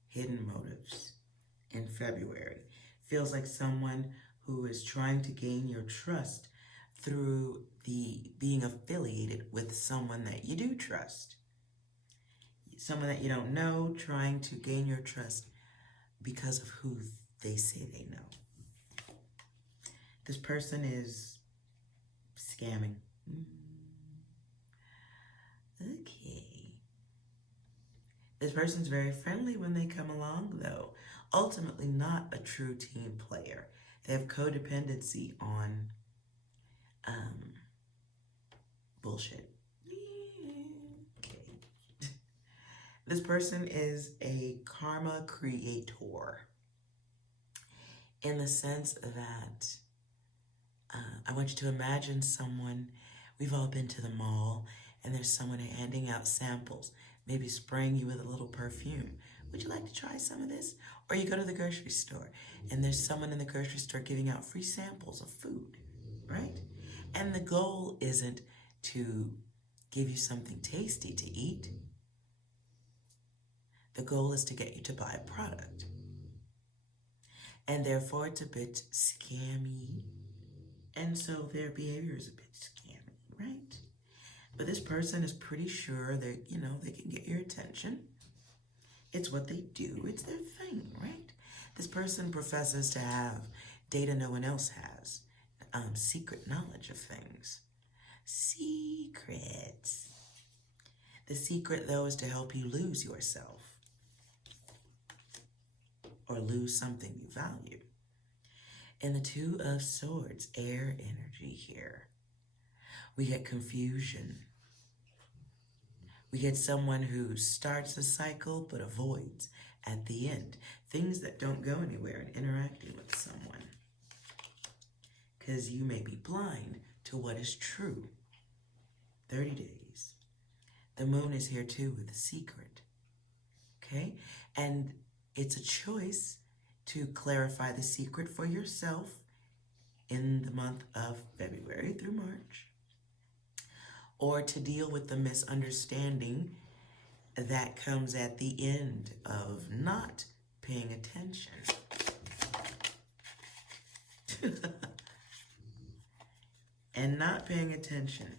hidden motives in February. Feels like someone who is trying to gain your trust through the being affiliated with someone that you do trust. Someone that you don't know, trying to gain your trust because of who they say they know. This person is scamming. Okay. This person's very friendly when they come along, though. Ultimately not a true team player. They have codependency on bullshit. Okay. This person is a karma creator in the sense that I want you to imagine someone, we've all been to the mall, and there's someone handing out samples, maybe spraying you with a little perfume. Would you like to try some of this? Or you go to the grocery store, and there's someone in the grocery store giving out free samples of food, right? And the goal isn't to give you something tasty to eat. The goal is to get you to buy a product. And therefore, it's a bit scammy. And so their behavior is a bit scammy, right? But this person is pretty sure that, they can get your attention. It's what they do. It's their thing, right? This person professes to have data no one else has. Secret knowledge of things. Secrets. The secret, though, is to help you lose yourself. Or lose something you value. And the Two of Swords, air energy here. We get confusion. We get someone who starts a cycle but avoids at the end. Things that don't go anywhere in interacting with someone. Because you may be blind to what is true. 30 days. The moon is here too with a secret. Okay? And it's a choice to clarify the secret for yourself in the month of February through March, or to deal with the misunderstanding that comes at the end of not paying attention. And not paying attention.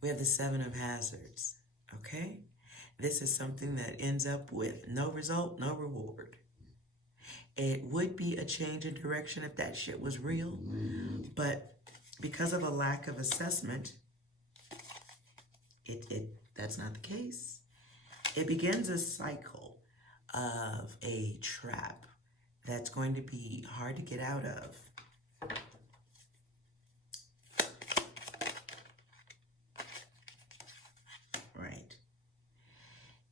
We have the Seven of Hazards, okay? This is something that ends up with no result, no reward. It would be a change in direction if that shit was real, but because of a lack of assessment, that's not the case. It begins a cycle of a trap that's going to be hard to get out of. Right.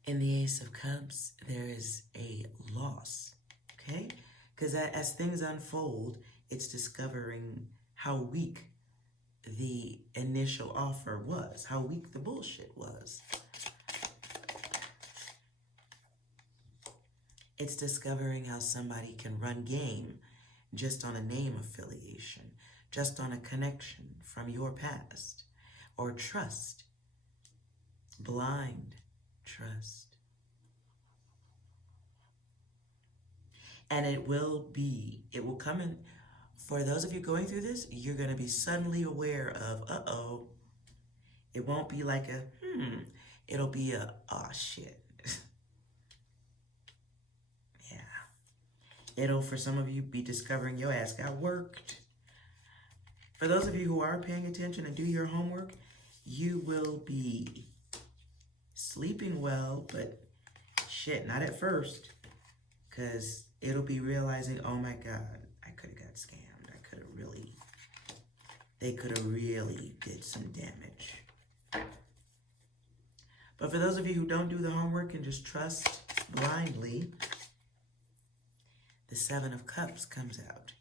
In the Ace of Cups, there is a loss, okay? Because as things unfold, it's discovering how weak the initial offer was, how weak the bullshit was. It's discovering how somebody can run game just on a name affiliation, just on a connection from your past, or trust, blind trust. And it will come in, for those of you going through this, you're going to be suddenly aware of, uh-oh. It won't be like a, it'll be a, oh shit. Yeah. It'll, for some of you, be discovering your ass got worked. For those of you who are paying attention and do your homework, you will be sleeping well, but shit, not at first. Because it'll be realizing, oh my God, I could have got scammed. They could have really did some damage. But for those of you who don't do the homework and just trust blindly, the Seven of Cups comes out.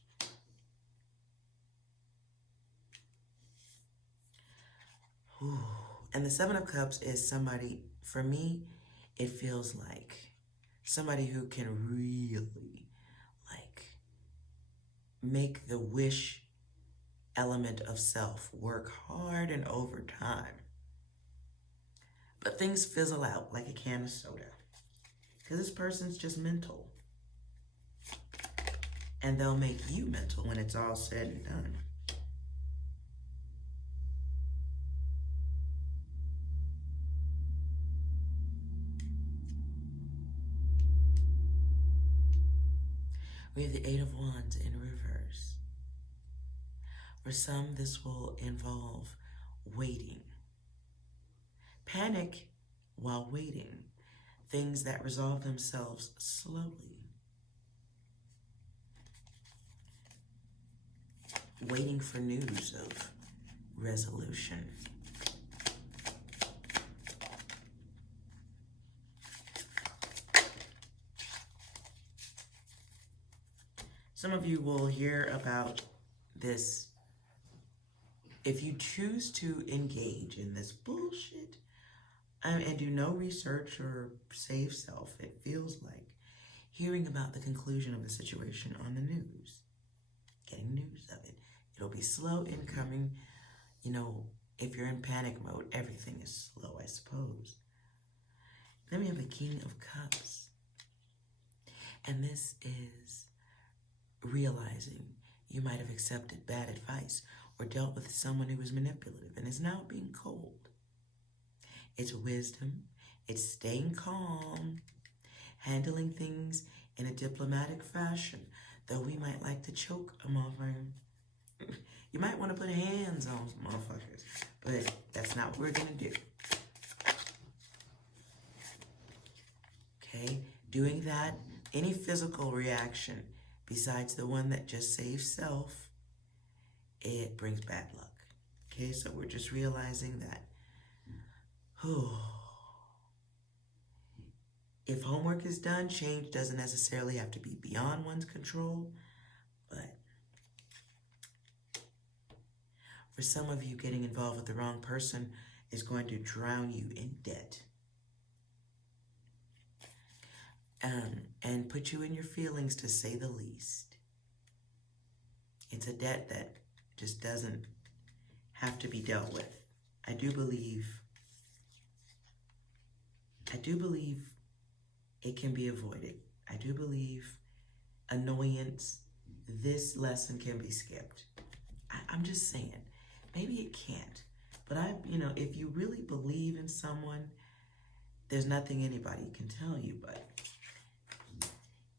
Ooh. And the Seven of Cups is somebody, for me, it feels like somebody who can really, like, make the wish element of self work hard and over time. But things fizzle out like a can of soda. Because this person's just mental. And they'll make you mental when it's all said and done. We have the Eight of Wands in reverse. For some, this will involve waiting. Panic while waiting. Things that resolve themselves slowly. Waiting for news of resolution. Some of you will hear about this. If you choose to engage in this bullshit and do no research or save self, it feels like hearing about the conclusion of the situation on the news, getting news of it. It'll be slow incoming. You know, if you're in panic mode, everything is slow, I suppose. Then we have the King of Cups. And this is realizing you might have accepted bad advice or dealt with someone who was manipulative and is now being cold. It's wisdom. It's staying calm, handling things in a diplomatic fashion, though we might like to choke a motherfucker. You might want to put hands on motherfuckers, but that's not what we're going to do. Okay? Doing that, any physical reaction besides the one that just saves self, it brings bad luck. Okay, so we're just realizing that, if homework is done, change doesn't necessarily have to be beyond one's control, but for some of you, getting involved with the wrong person is going to drown you in debt. And put you in your feelings, to say the least. It's a debt that just doesn't have to be dealt with. I do believe it can be avoided. I do believe annoyance, this lesson can be skipped. I'm just saying, maybe it can't. But if you really believe in someone, there's nothing anybody can tell you. But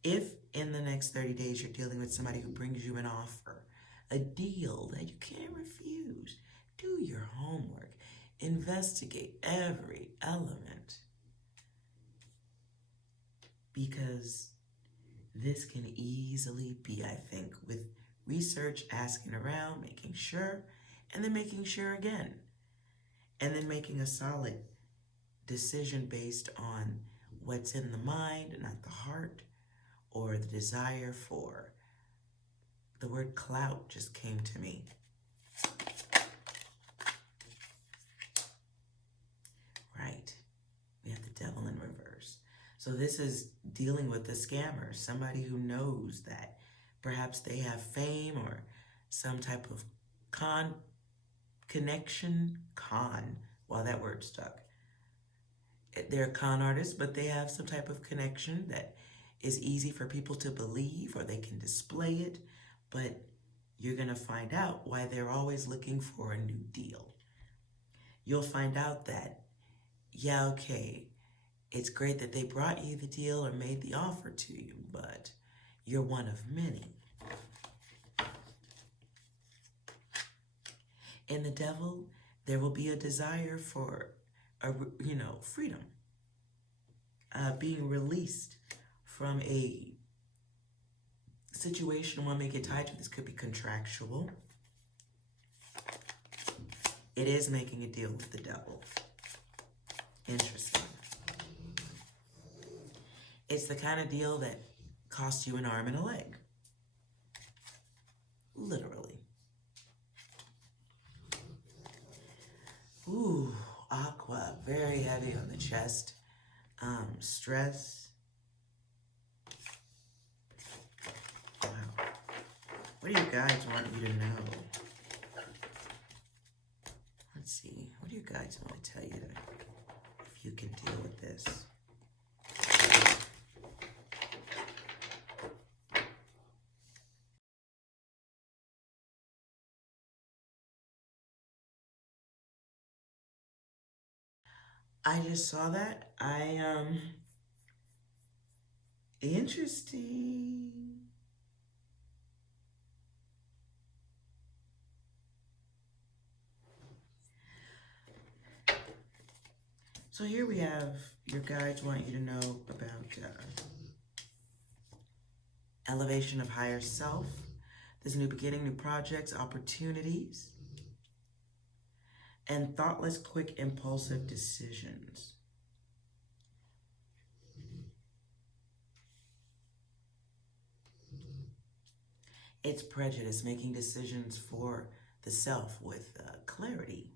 if in the next 30 days you're dealing with somebody who brings you an offer, a deal that you can't refuse, do your homework. Investigate every element. Because this can easily be, I think, with research, asking around, making sure, and then making sure again. And then making a solid decision based on what's in the mind, not the heart, or the desire for. The word clout just came to me. Right. We have the Devil in reverse. So this is dealing with the scammer, somebody who knows that perhaps they have fame or some type of connection. Well, that word stuck. They're a con artist, but they have some type of connection that is easy for people to believe, or they can display it. But you're going to find out why they're always looking for a new deal. You'll find out that, yeah, okay, it's great that they brought you the deal or made the offer to you, but you're one of many. In the Devil, there will be a desire for, freedom, being released from a situation one may get tied to. This could be contractual. It is making a deal with the devil. Interesting. It's the kind of deal that costs you an arm and a leg. Literally. Ooh, Aqua, very heavy on the chest. Stress. Wow. What do you guys want you to know? Let's see. What do you guys want to tell you if you can deal with this? I just saw that. Interesting. So here we have your guides want you to know about elevation of higher self. There's new beginning, new projects, opportunities, and thoughtless, quick, impulsive decisions. It's prejudice, making decisions for the self with clarity,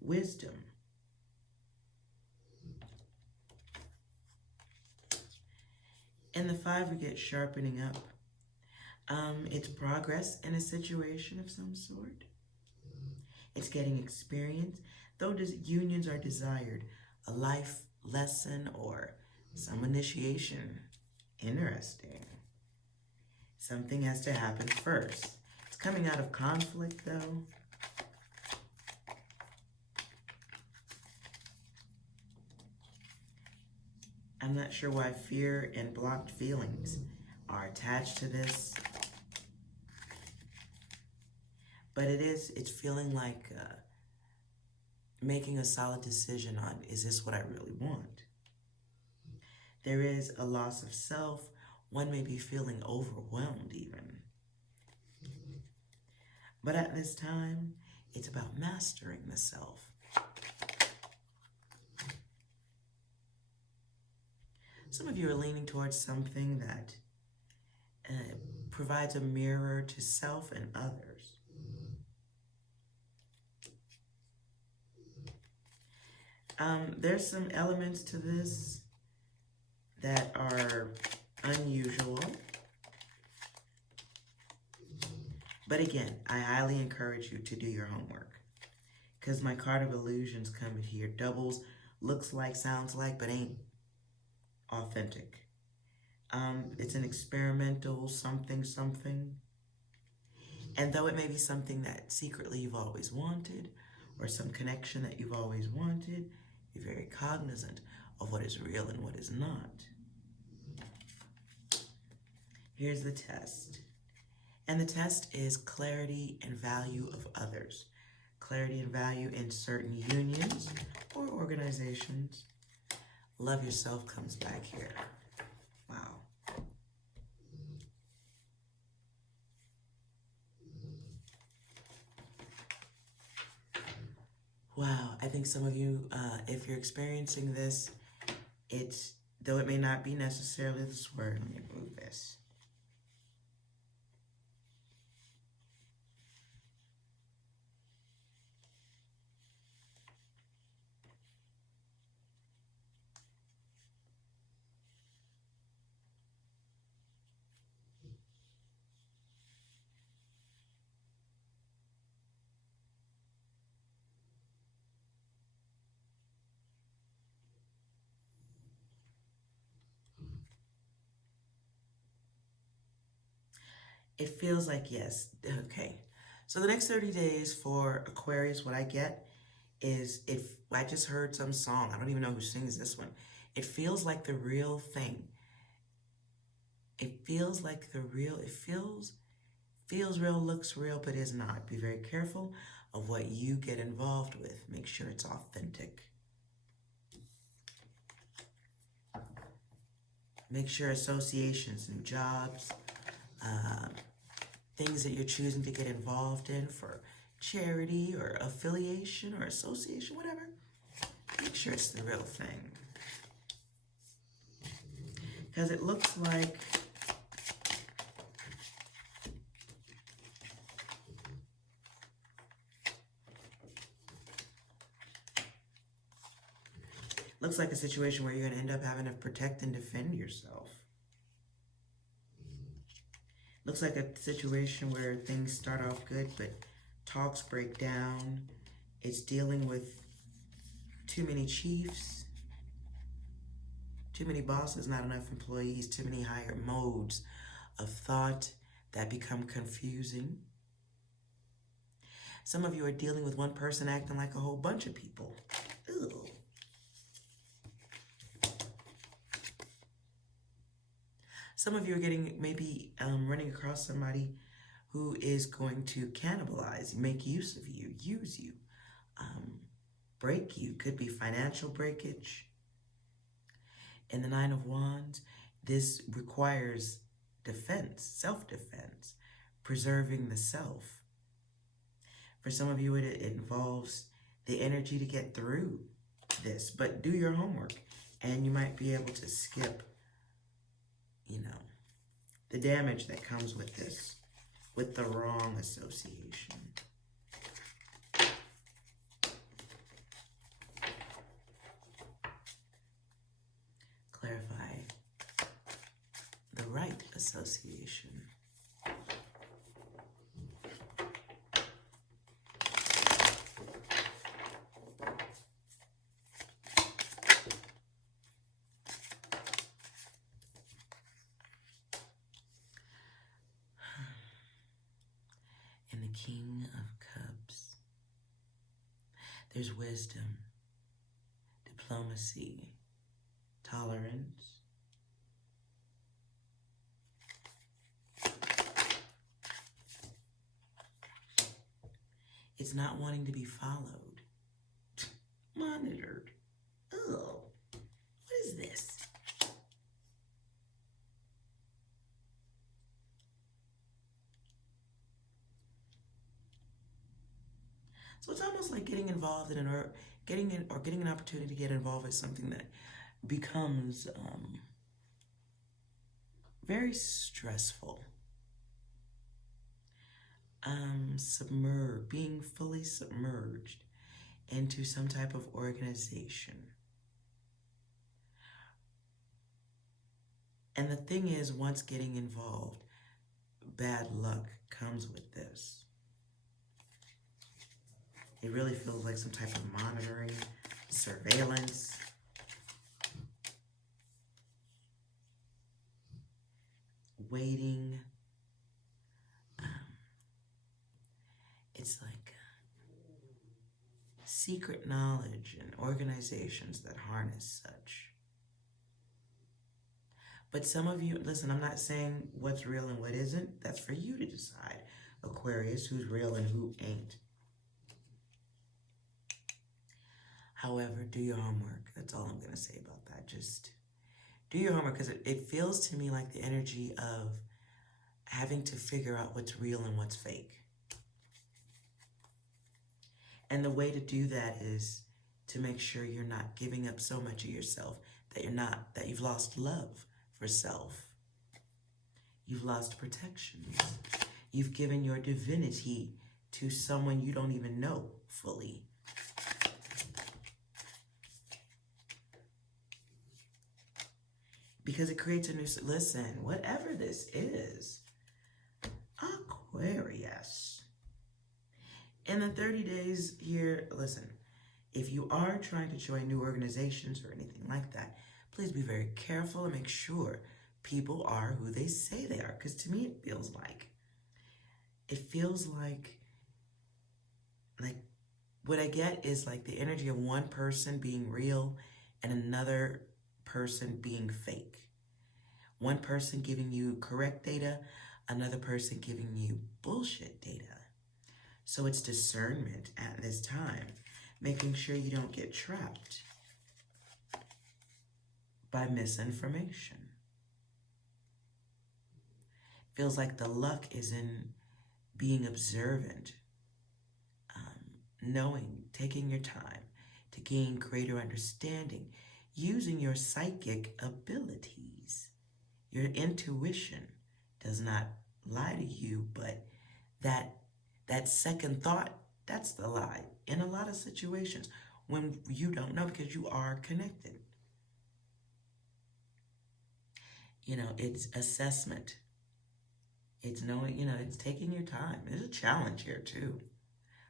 wisdom. In the 5, we get sharpening up. It's progress in a situation of some sort. It's getting experience, though unions are desired. A life lesson or some initiation. Interesting. Something has to happen first. It's coming out of conflict, though. I'm not sure why fear and blocked feelings are attached to this. But it's feeling like making a solid decision on, is this what I really want? There is a loss of self. One may be feeling overwhelmed even. But at this time, it's about mastering the self. Some of you are leaning towards something that provides a mirror to self and others. There's some elements to this that are unusual. But again, I highly encourage you to do your homework, because my card of illusions come here. Doubles, looks like, sounds like, but ain't authentic. It's an experimental something. And though it may be something that secretly you've always wanted, or some connection that you've always wanted, you're very cognizant of what is real and what is not. Here's the test. And the test is clarity and value of others. Clarity and value in certain unions or organizations. Love yourself comes back here. Wow. Wow, I think some of you, if you're experiencing this, though it may not be necessarily this word, let me move this. It feels like yes. Okay. So the next 30 days for Aquarius, what I get is, if I just heard some song, I don't even know who sings this one. It feels like the real thing. It feels like the real, it feels real, looks real, but is not. Be very careful of what you get involved with. Make sure it's authentic. Make sure associations, new jobs, things that you're choosing to get involved in for charity or affiliation or association, whatever. Make sure it's the real thing. Because it looks like a situation where you're going to end up having to protect and defend yourself. Looks like a situation where things start off good, but talks break down. It's dealing with too many chiefs, too many bosses, not enough employees, too many higher modes of thought that become confusing. Some of you are dealing with one person acting like a whole bunch of people. Ew. Some of you are getting, maybe running across somebody who is going to cannibalize, make use of you, use you, break you. Could be financial breakage. In the Nine of Wands, this requires defense, self-defense, preserving the self. For some of you, it involves the energy to get through this, but do your homework, and you might be able to skip, the damage that comes with this, with the wrong association. Clarify the right association. And the King of Cups. There's wisdom, diplomacy, tolerance. It's not wanting to be followed, monitored. Oh, what is this? So it's almost like getting involved in getting an opportunity to get involved in something that becomes very stressful. Being fully submerged into some type of organization. And the thing is, once getting involved, bad luck comes with this. It really feels like some type of monitoring, surveillance. Waiting. It's like secret knowledge and organizations that harness such. But some of you, listen, I'm not saying what's real and what isn't. That's for you to decide, Aquarius, who's real and who ain't. However, do your homework. That's all I'm going to say about that. Just do your homework, because it feels to me like the energy of having to figure out what's real and what's fake. And the way to do that is to make sure you're not giving up so much of yourself that you've lost love for self. You've lost protections. You've given your divinity to someone you don't even know fully. Because it creates a new, listen, whatever this is, Aquarius. In the 30 days here, listen, if you are trying to join new organizations or anything like that, please be very careful and make sure people are who they say they are. Because to me, it feels like what I get is like the energy of one person being real and another person being fake. One person giving you correct data, another person giving you bullshit data. So it's discernment at this time, making sure you don't get trapped by misinformation. Feels like the luck is in being observant, knowing, taking your time to gain greater understanding, using your psychic abilities. Your intuition does not lie to you, but that second thought, that's the lie in a lot of situations when you don't know because you are connected. You know, it's assessment. It's knowing, you know, it's taking your time. There's a challenge here too.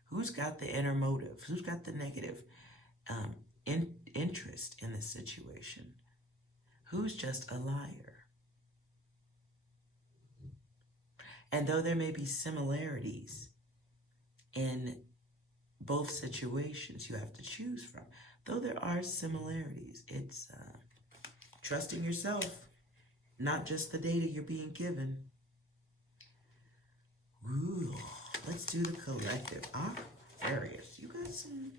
Who's got the inner motive? Who's got the negative interest in this situation? Who's just a liar? And though there may be similarities in both situations you have to choose from, though there are similarities, it's trusting yourself, not just the data you're being given. Ooh, let's do the collective. Aquarius, you got some...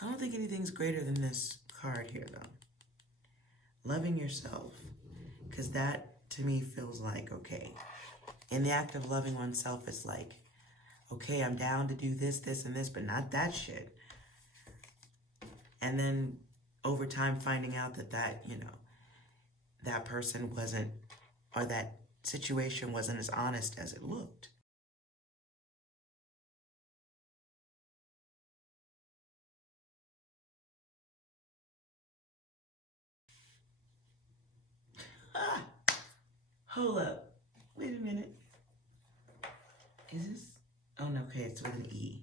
I don't think anything's greater than this card here, though. Loving yourself, because that, to me, feels like, okay, in the act of loving oneself, it's like, okay, I'm down to do this, this, and this, but not that shit. And then over time finding out that, you know, that person wasn't, or that situation wasn't as honest as it looked. Hold up. Wait a minute. Is this? Oh, no, okay, it's with an E.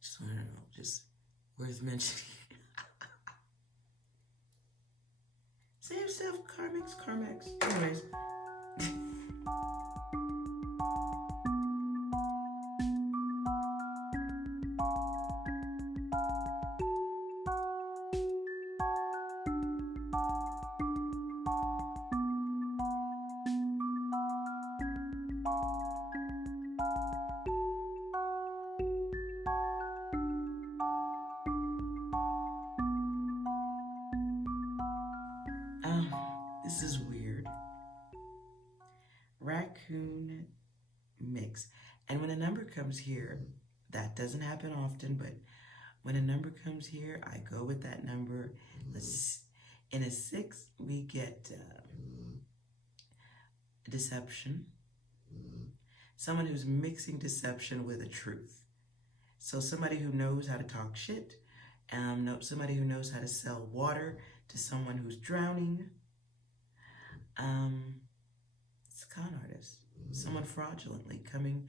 Just, I don't know, just worth mentioning. Same stuff, karmics. Anyways. This is weird. Raccoon mix. And when a number comes here, that doesn't happen often, but when a number comes here, I go with that number. In a 6, we get deception. Someone who's mixing deception with a truth. So somebody who knows how to talk shit, somebody who knows how to sell water to someone who's drowning. It's a con artist. Someone fraudulently coming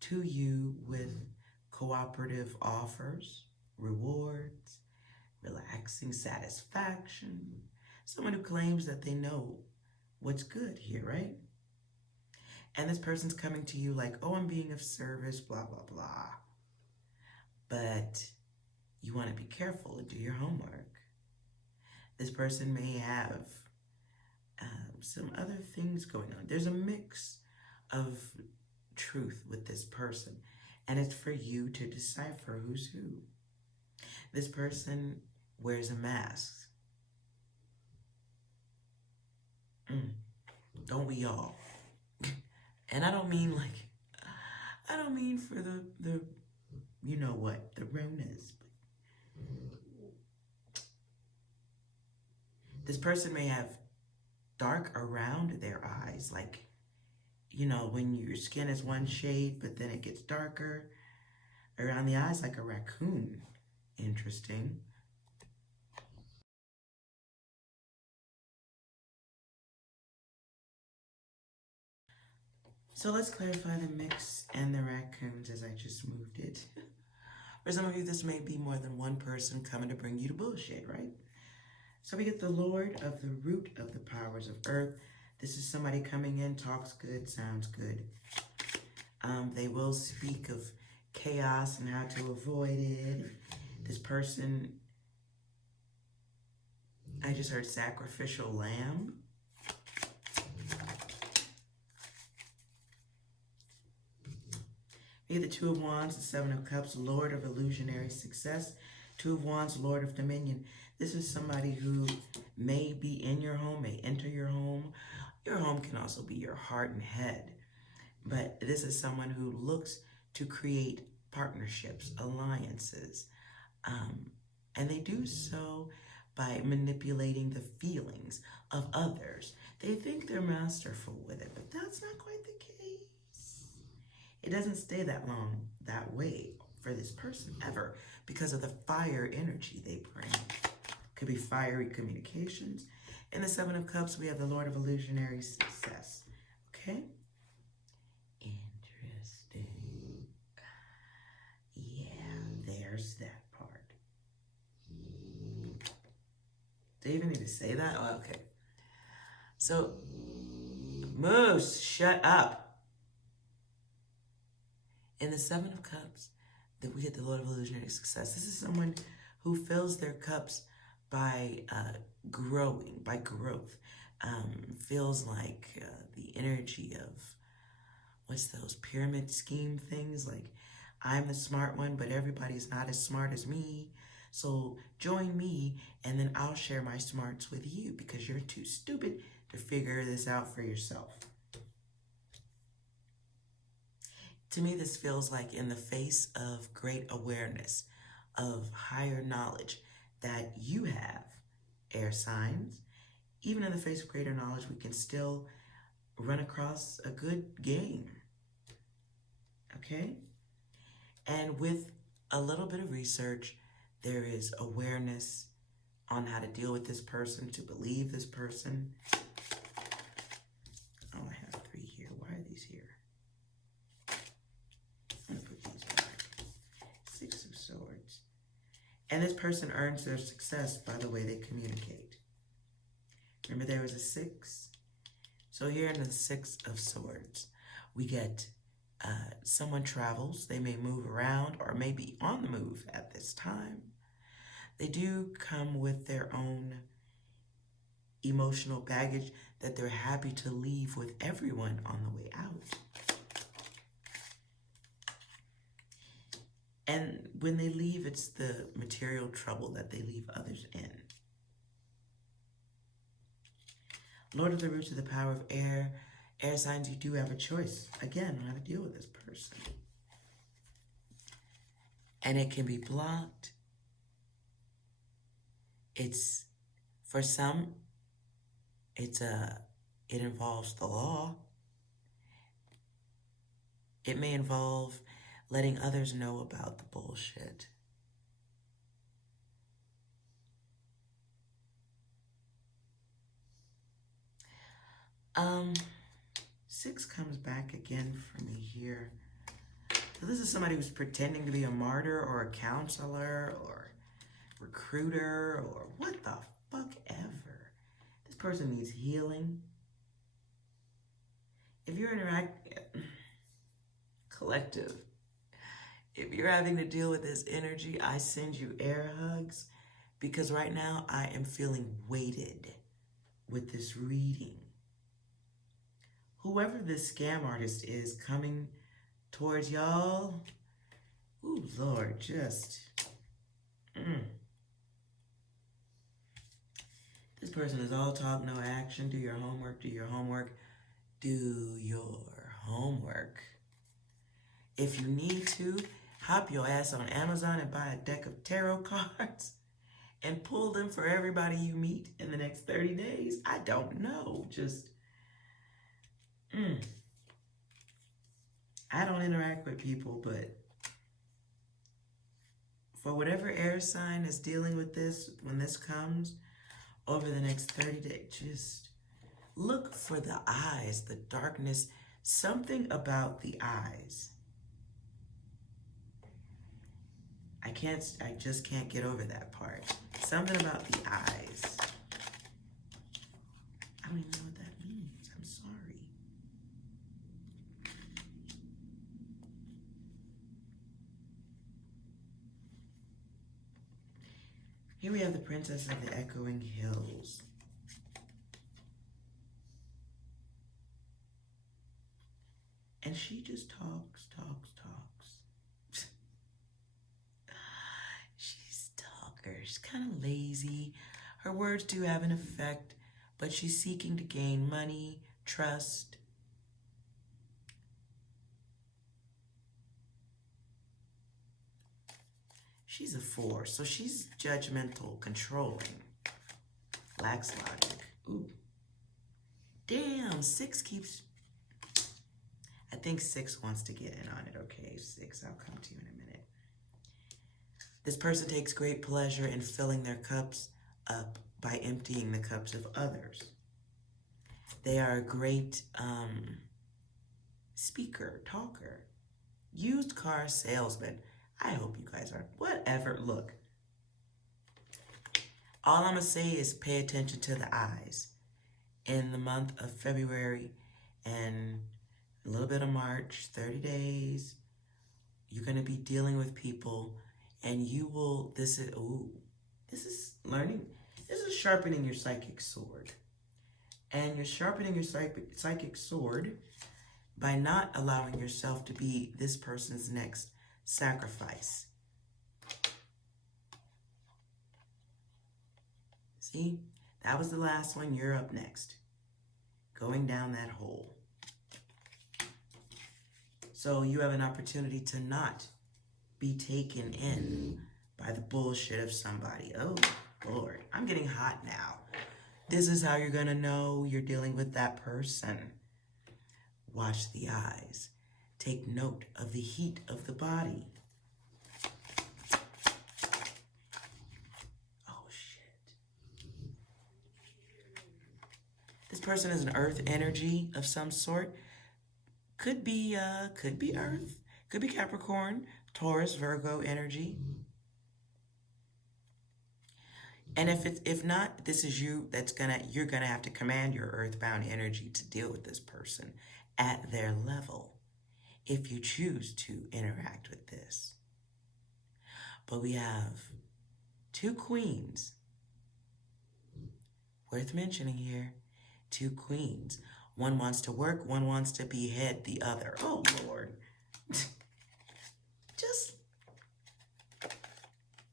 to you with cooperative offers, rewards, relaxing satisfaction. Someone who claims that they know what's good here, right? And this person's coming to you like, oh, I'm being of service, blah, blah, blah. But you want to be careful and do your homework. This person may have some other things going on. There's a mix of truth with this person, and it's for you to decipher who's who. This person wears a mask. Don't we all? And I don't mean for the you know what, the Ronas. This person may have dark around their eyes, like, you know, when your skin is one shade, but then it gets darker around the eyes, like a raccoon. Interesting. So let's clarify the mix and the raccoons as I just moved it. For some of you, this may be more than one person coming to bring you to bullshit, right? So we get the Lord of the root of the powers of earth. This is somebody coming in, talks good, sounds good. They will speak of chaos and how to avoid it. This person, I just heard sacrificial lamb. We get the Two of Wands, the Seven of Cups, Lord of illusionary success. Two of Wands, Lord of dominion. This is somebody who may be in your home, may enter your home, Your home can also be your heart and head. But this is someone who looks to create partnerships, alliances, and they do so by manipulating the feelings of others. They think they're masterful with it, but that's not quite the case. It doesn't stay that long that way for this person ever because of the fire energy they bring. Could be fiery communications. In the Seven of Cups, we have the Lord of Illusionary Success. Okay? Interesting. Yeah, there's that part. Do you even need to say that? Oh, okay. So, Moose, shut up. In the Seven of Cups, that we get the Lord of Illusionary Success. This is someone who fills their cups by growing, by growth. Feels like the energy of, what's those pyramid scheme things? Like, I'm the smart one, but everybody's not as smart as me. So join me, and then I'll share my smarts with you because you're too stupid to figure this out for yourself. To me, this feels like in the face of great awareness, of higher knowledge that you have, air signs. Even in the face of greater knowledge, we can still run across a good game. Okay? And with a little bit of research, there is awareness on how to deal with this person, to believe this person. Oh, I have 3 here. Why are these here? I'm going to put these back. 6 of Swords. And this person earns their success by the way they communicate. Remember there was a 6? So here in the 6 of Swords, we get someone travels. They may move around or may be on the move at this time. They do come with their own emotional baggage that they're happy to leave with everyone on the way out. And when they leave, it's the material trouble that they leave others in. Lord of the Roots of the Power of Air. Air signs, you do have a choice, again, on how to deal with this person. And it can be blocked. It's, for some, it involves the law. It may involve letting others know about the bullshit. Six comes back again for me here. So this is somebody who's pretending to be a martyr or a counselor or recruiter or what the fuck ever. This person needs healing. If you're collective, if you're having to deal with this energy, I send you air hugs because right now I am feeling weighted with this reading. Whoever this scam artist is coming towards y'all, ooh, Lord, just, This person is all talk, no action. Do your homework, do your homework, do your homework. If you need to, hop your ass on Amazon and buy a deck of tarot cards and pull them for everybody you meet in the next 30 days. I don't know, just, I don't interact with people, but for whatever air sign is dealing with this, when this comes over the next 30 days, just look for the eyes, the darkness, something about the eyes. I just can't get over that part. Something about the eyes. I don't even know what that means. I'm sorry. Here we have the Princess of the Echoing Hills. And she just talks. She's a talker. She's kind of lazy. Her words do have an effect, but she's seeking to gain money, trust. She's a 4, so she's judgmental, controlling, lacks logic. Ooh. Damn, 6 keeps... I think 6 wants to get in on it. Okay, 6, I'll come to you in a minute. This person takes great pleasure in filling their cups up by emptying the cups of others. They are a great speaker, talker, used car salesman. I hope you guys are. Whatever. Look. All I'm going to say is pay attention to the eyes. In the month of February and a little bit of March, 30 days, you're going to be dealing with people and you will, this is learning, this is sharpening your psychic sword. And you're sharpening your psychic sword by not allowing yourself to be this person's next sacrifice. See, that was the last one. You're up next. Going down that hole. So you have an opportunity to not be taken in by the bullshit of somebody. Oh, Lord, I'm getting hot now. This is how you're going to know you're dealing with that person. Watch the eyes. Take note of the heat of the body. Oh, shit. This person is an earth energy of some sort. Could be Earth. Could be Capricorn, Taurus, Virgo energy. And if not, this is you you're gonna have to command your earthbound energy to deal with this person at their level if you choose to interact with this. But we have 2 queens. Worth mentioning here. 2 queens. One wants to work, one wants to behead the other. Oh, Lord.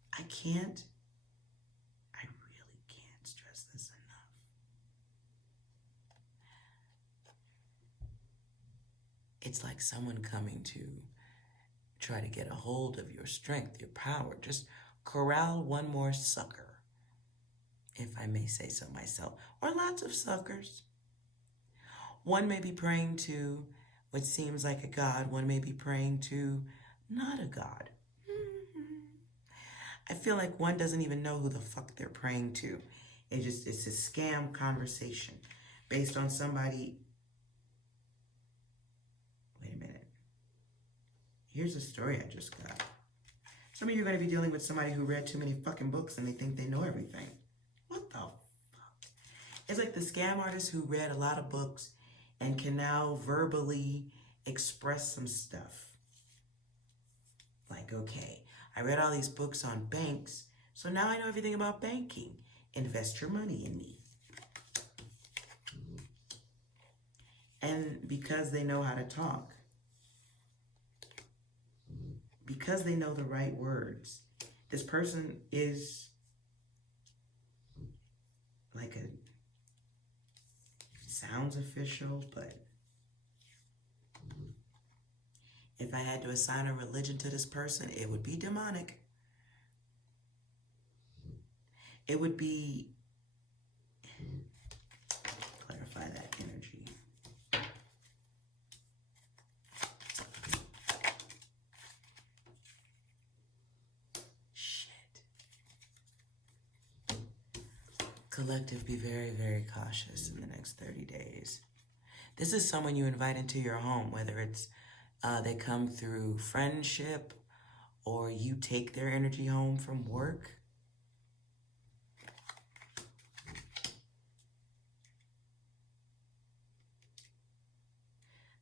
I really can't stress this enough. It's like someone coming to try to get a hold of your strength, your power. Just corral one more sucker, if I may say so myself, or lots of suckers. One may be praying to what seems like a god. One may be praying to not a god. I feel like one doesn't even know who the fuck they're praying to. It's a scam conversation based on somebody. Wait a minute. Here's a story I just got. Some of you are going to be dealing with somebody who read too many fucking books and they think they know everything. What the fuck? It's like the scam artist who read a lot of books and can now verbally express some stuff. Like, okay, I read all these books on banks, so now I know everything about banking. Invest your money in me. And because they know how to talk, because they know the right words, this person is like sounds official, but if I had to assign a religion to this person, it would be demonic. It would be, clarify that energy. Shit. Collective, be very, very cautious in the next 30 days. This is someone you invite into your home, whether it's they come through friendship or you take their energy home from work.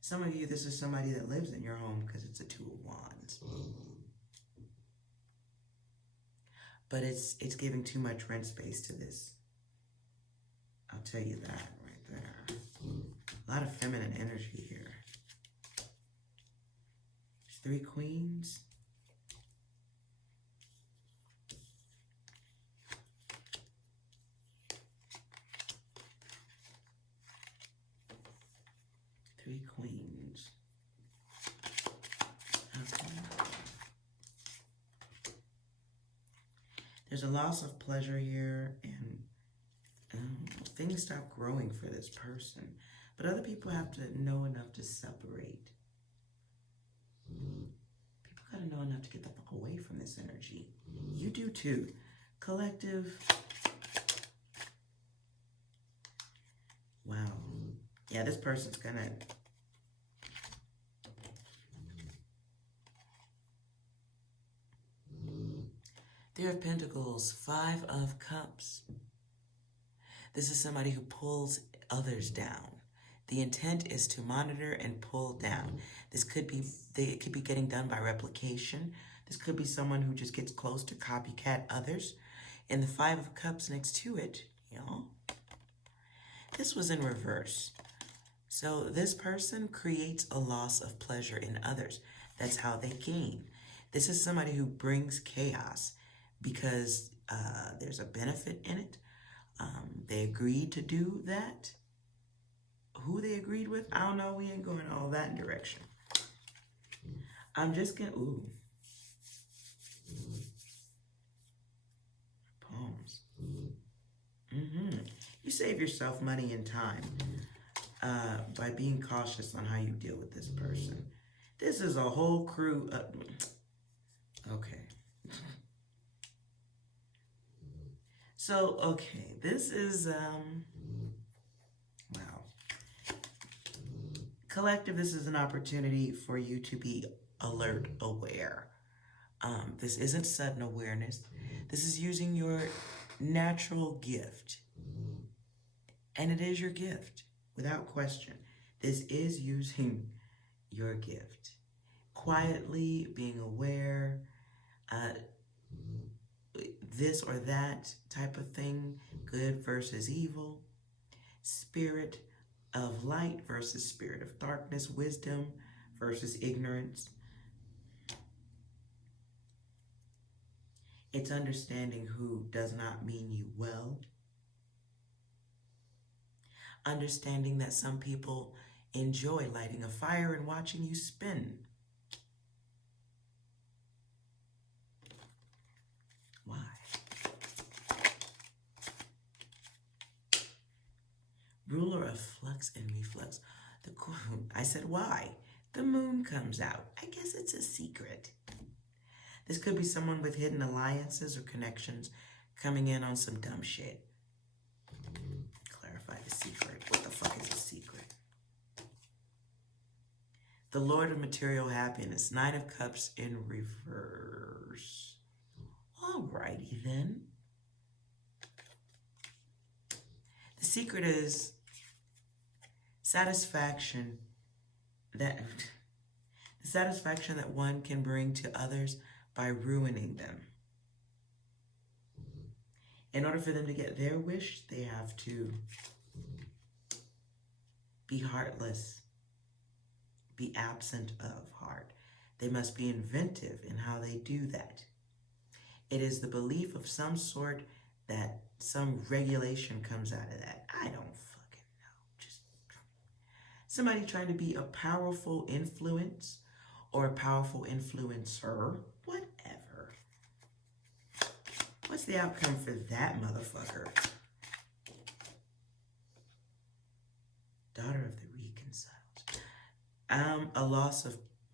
Some of you, this is somebody that lives in your home because it's a 2 of Wands. But it's giving too much rent space to this. I'll tell you that right there. A lot of feminine energy here. 3 queens. 3 queens. Okay. There's a loss of pleasure here, and things stop growing for this person. But other people have to know enough to separate. People gotta know enough to get the fuck away from this energy. You do too. Collective. Wow. Yeah, this person's gonna... Three of Pentacles, 5 of Cups. This is somebody who pulls others down. The intent is to monitor and pull down. This could be, it could be getting done by replication. This could be someone who just gets close to copycat others. And the 5 of Cups next to it, y'all. This was in reverse. So this person creates a loss of pleasure in others. That's how they gain. This is somebody who brings chaos because there's a benefit in it. They agreed to do that. Who they agreed with, I don't know. We ain't going all that direction. I'm just gonna, ooh. Palms. You save yourself money and time by being cautious on how you deal with this person. This is a whole crew of, okay. So, okay, this is, wow. Collective, this is an opportunity for you to be alert, aware. This isn't sudden awareness. This is using your natural gift. And it is your gift, without question. This is using your gift. Quietly being aware, this or that type of thing, good versus evil, spirit of light versus spirit of darkness, wisdom versus ignorance. It's understanding who does not mean you well. Understanding that some people enjoy lighting a fire and watching you spin. Why? Ruler of flux and reflux. I said, why? The moon comes out. I guess it's a secret. This could be someone with hidden alliances or connections coming in on some dumb shit. Clarify the secret. What the fuck is a secret? The Lord of Material Happiness. 9 of Cups in reverse. Alrighty then. The secret is satisfaction that one can bring to others by ruining them. In order for them to get their wish, they have to be heartless, be absent of heart. They must be inventive in how they do that. It is the belief of some sort that some regulation comes out of that. I don't fucking know. Just somebody trying to be a powerful influence or a powerful influencer. Whatever. What's the outcome for that motherfucker? Daughter of the reconciled.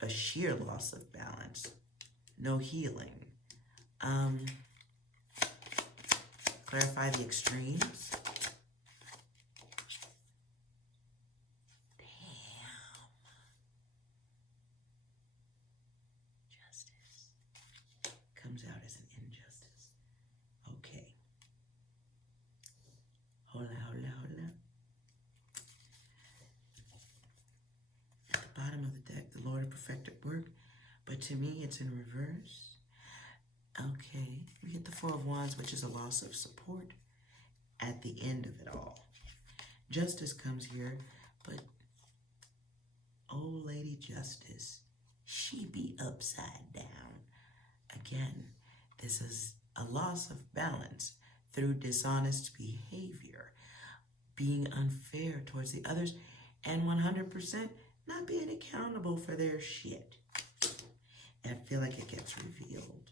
A sheer loss of balance. No healing. Clarify the extremes. Damn. Justice comes out as an injustice. Okay. Hola, hola, hola. At the bottom of the deck, the Lord of Perfected Work, but to me, it's in reverse. Okay, we get the 4 of Wands, which is a loss of support at the end of it all. Justice comes here, but old lady Justice, she be upside down. Again, this is a loss of balance through dishonest behavior, being unfair towards the others, and 100% not being accountable for their shit. And I feel like it gets revealed.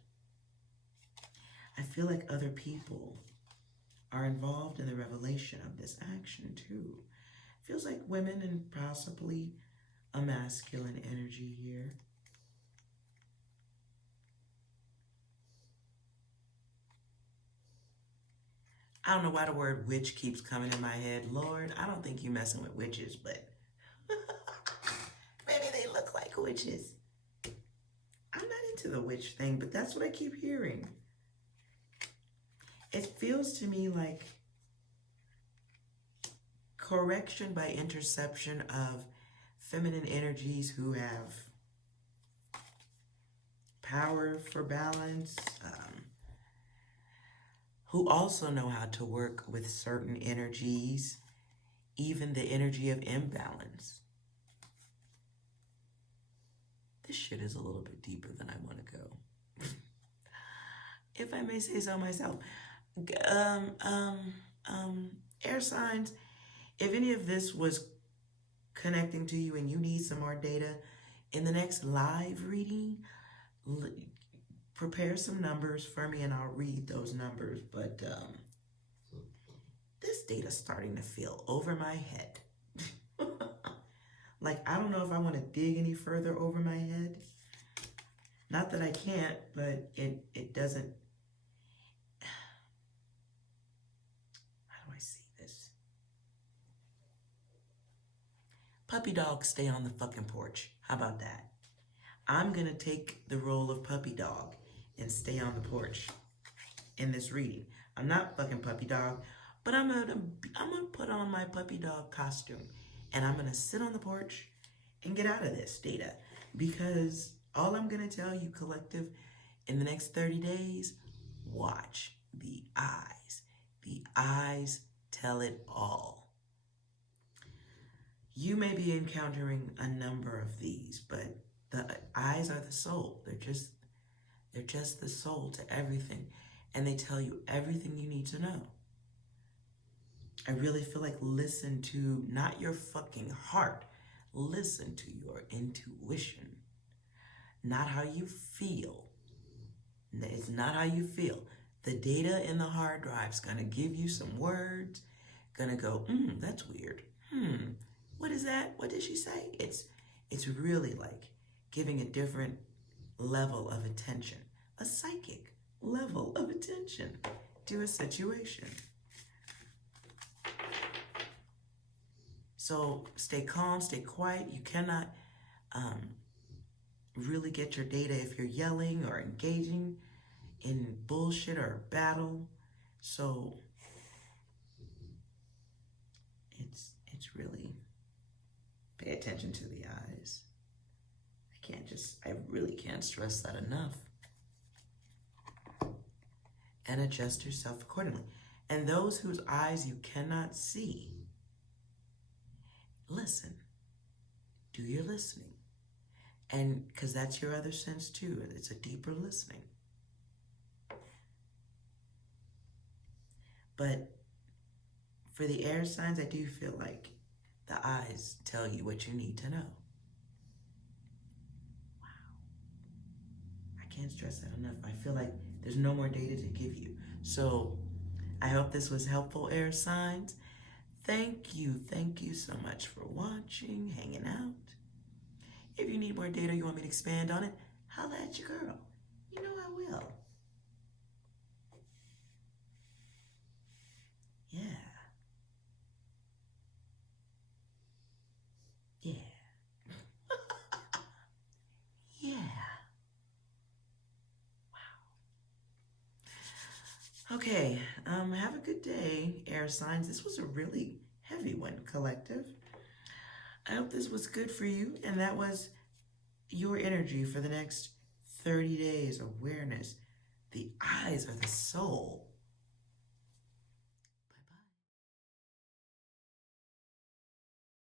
I feel like other people are involved in the revelation of this action too. Feels like women and possibly a masculine energy here. I don't know why the word witch keeps coming in my head. Lord, I don't think you messing with witches, but maybe they look like witches. I'm not into the witch thing, but that's what I keep hearing. It feels to me like correction by interception of feminine energies who have power for balance, who also know how to work with certain energies, even the energy of imbalance. This shit is a little bit deeper than I want to go. If I may say so myself. Air signs, if any of this was connecting to you and you need some more data, in the next live reading, prepare some numbers for me and I'll read those numbers. But this data's starting to feel over my head. Like, I don't know if I want to dig any further over my head. Not that I can't, but it doesn't. How do I see this? Puppy dog, stay on the fucking porch. How about that? I'm going to take the role of puppy dog and stay on the porch in this reading. I'm not fucking puppy dog, but I'm gonna put on my puppy dog costume and I'm gonna sit on the porch and get out of this data, because all I'm gonna tell you, collective, in the next 30 days, watch the eyes. The eyes tell it all. You may be encountering a number of these, but the eyes are the soul. They're just the soul to everything, and they tell you everything you need to know. I really feel like listen to not your fucking heart, listen to your intuition, not how you feel. It's not how you feel. The data in the hard drive's gonna give you some words, gonna go, that's weird. What is that? What did she say? It's really like giving a different level of attention, a psychic level of attention to a situation. So stay calm, stay quiet. You cannot really get your data if you're yelling or engaging in bullshit or battle. So it's really, pay attention to the eyes. I really can't stress that enough. And adjust yourself accordingly. And those whose eyes you cannot see, listen. Do your listening. And because that's your other sense too. It's a deeper listening. But for the air signs, I do feel like the eyes tell you what you need to know. Can't stress that enough. I feel like there's no more data to give you. So I hope this was helpful, air signs. Thank you so much for watching, hanging out. If you need more data, you want me to expand on it, holla at your girl. You know I will. Yeah. Yeah. Yeah. Okay, have a good day, air signs. This was a really heavy one, collective. I hope this was good for you, and that was your energy for the next 30 days. Awareness. The eyes are the soul.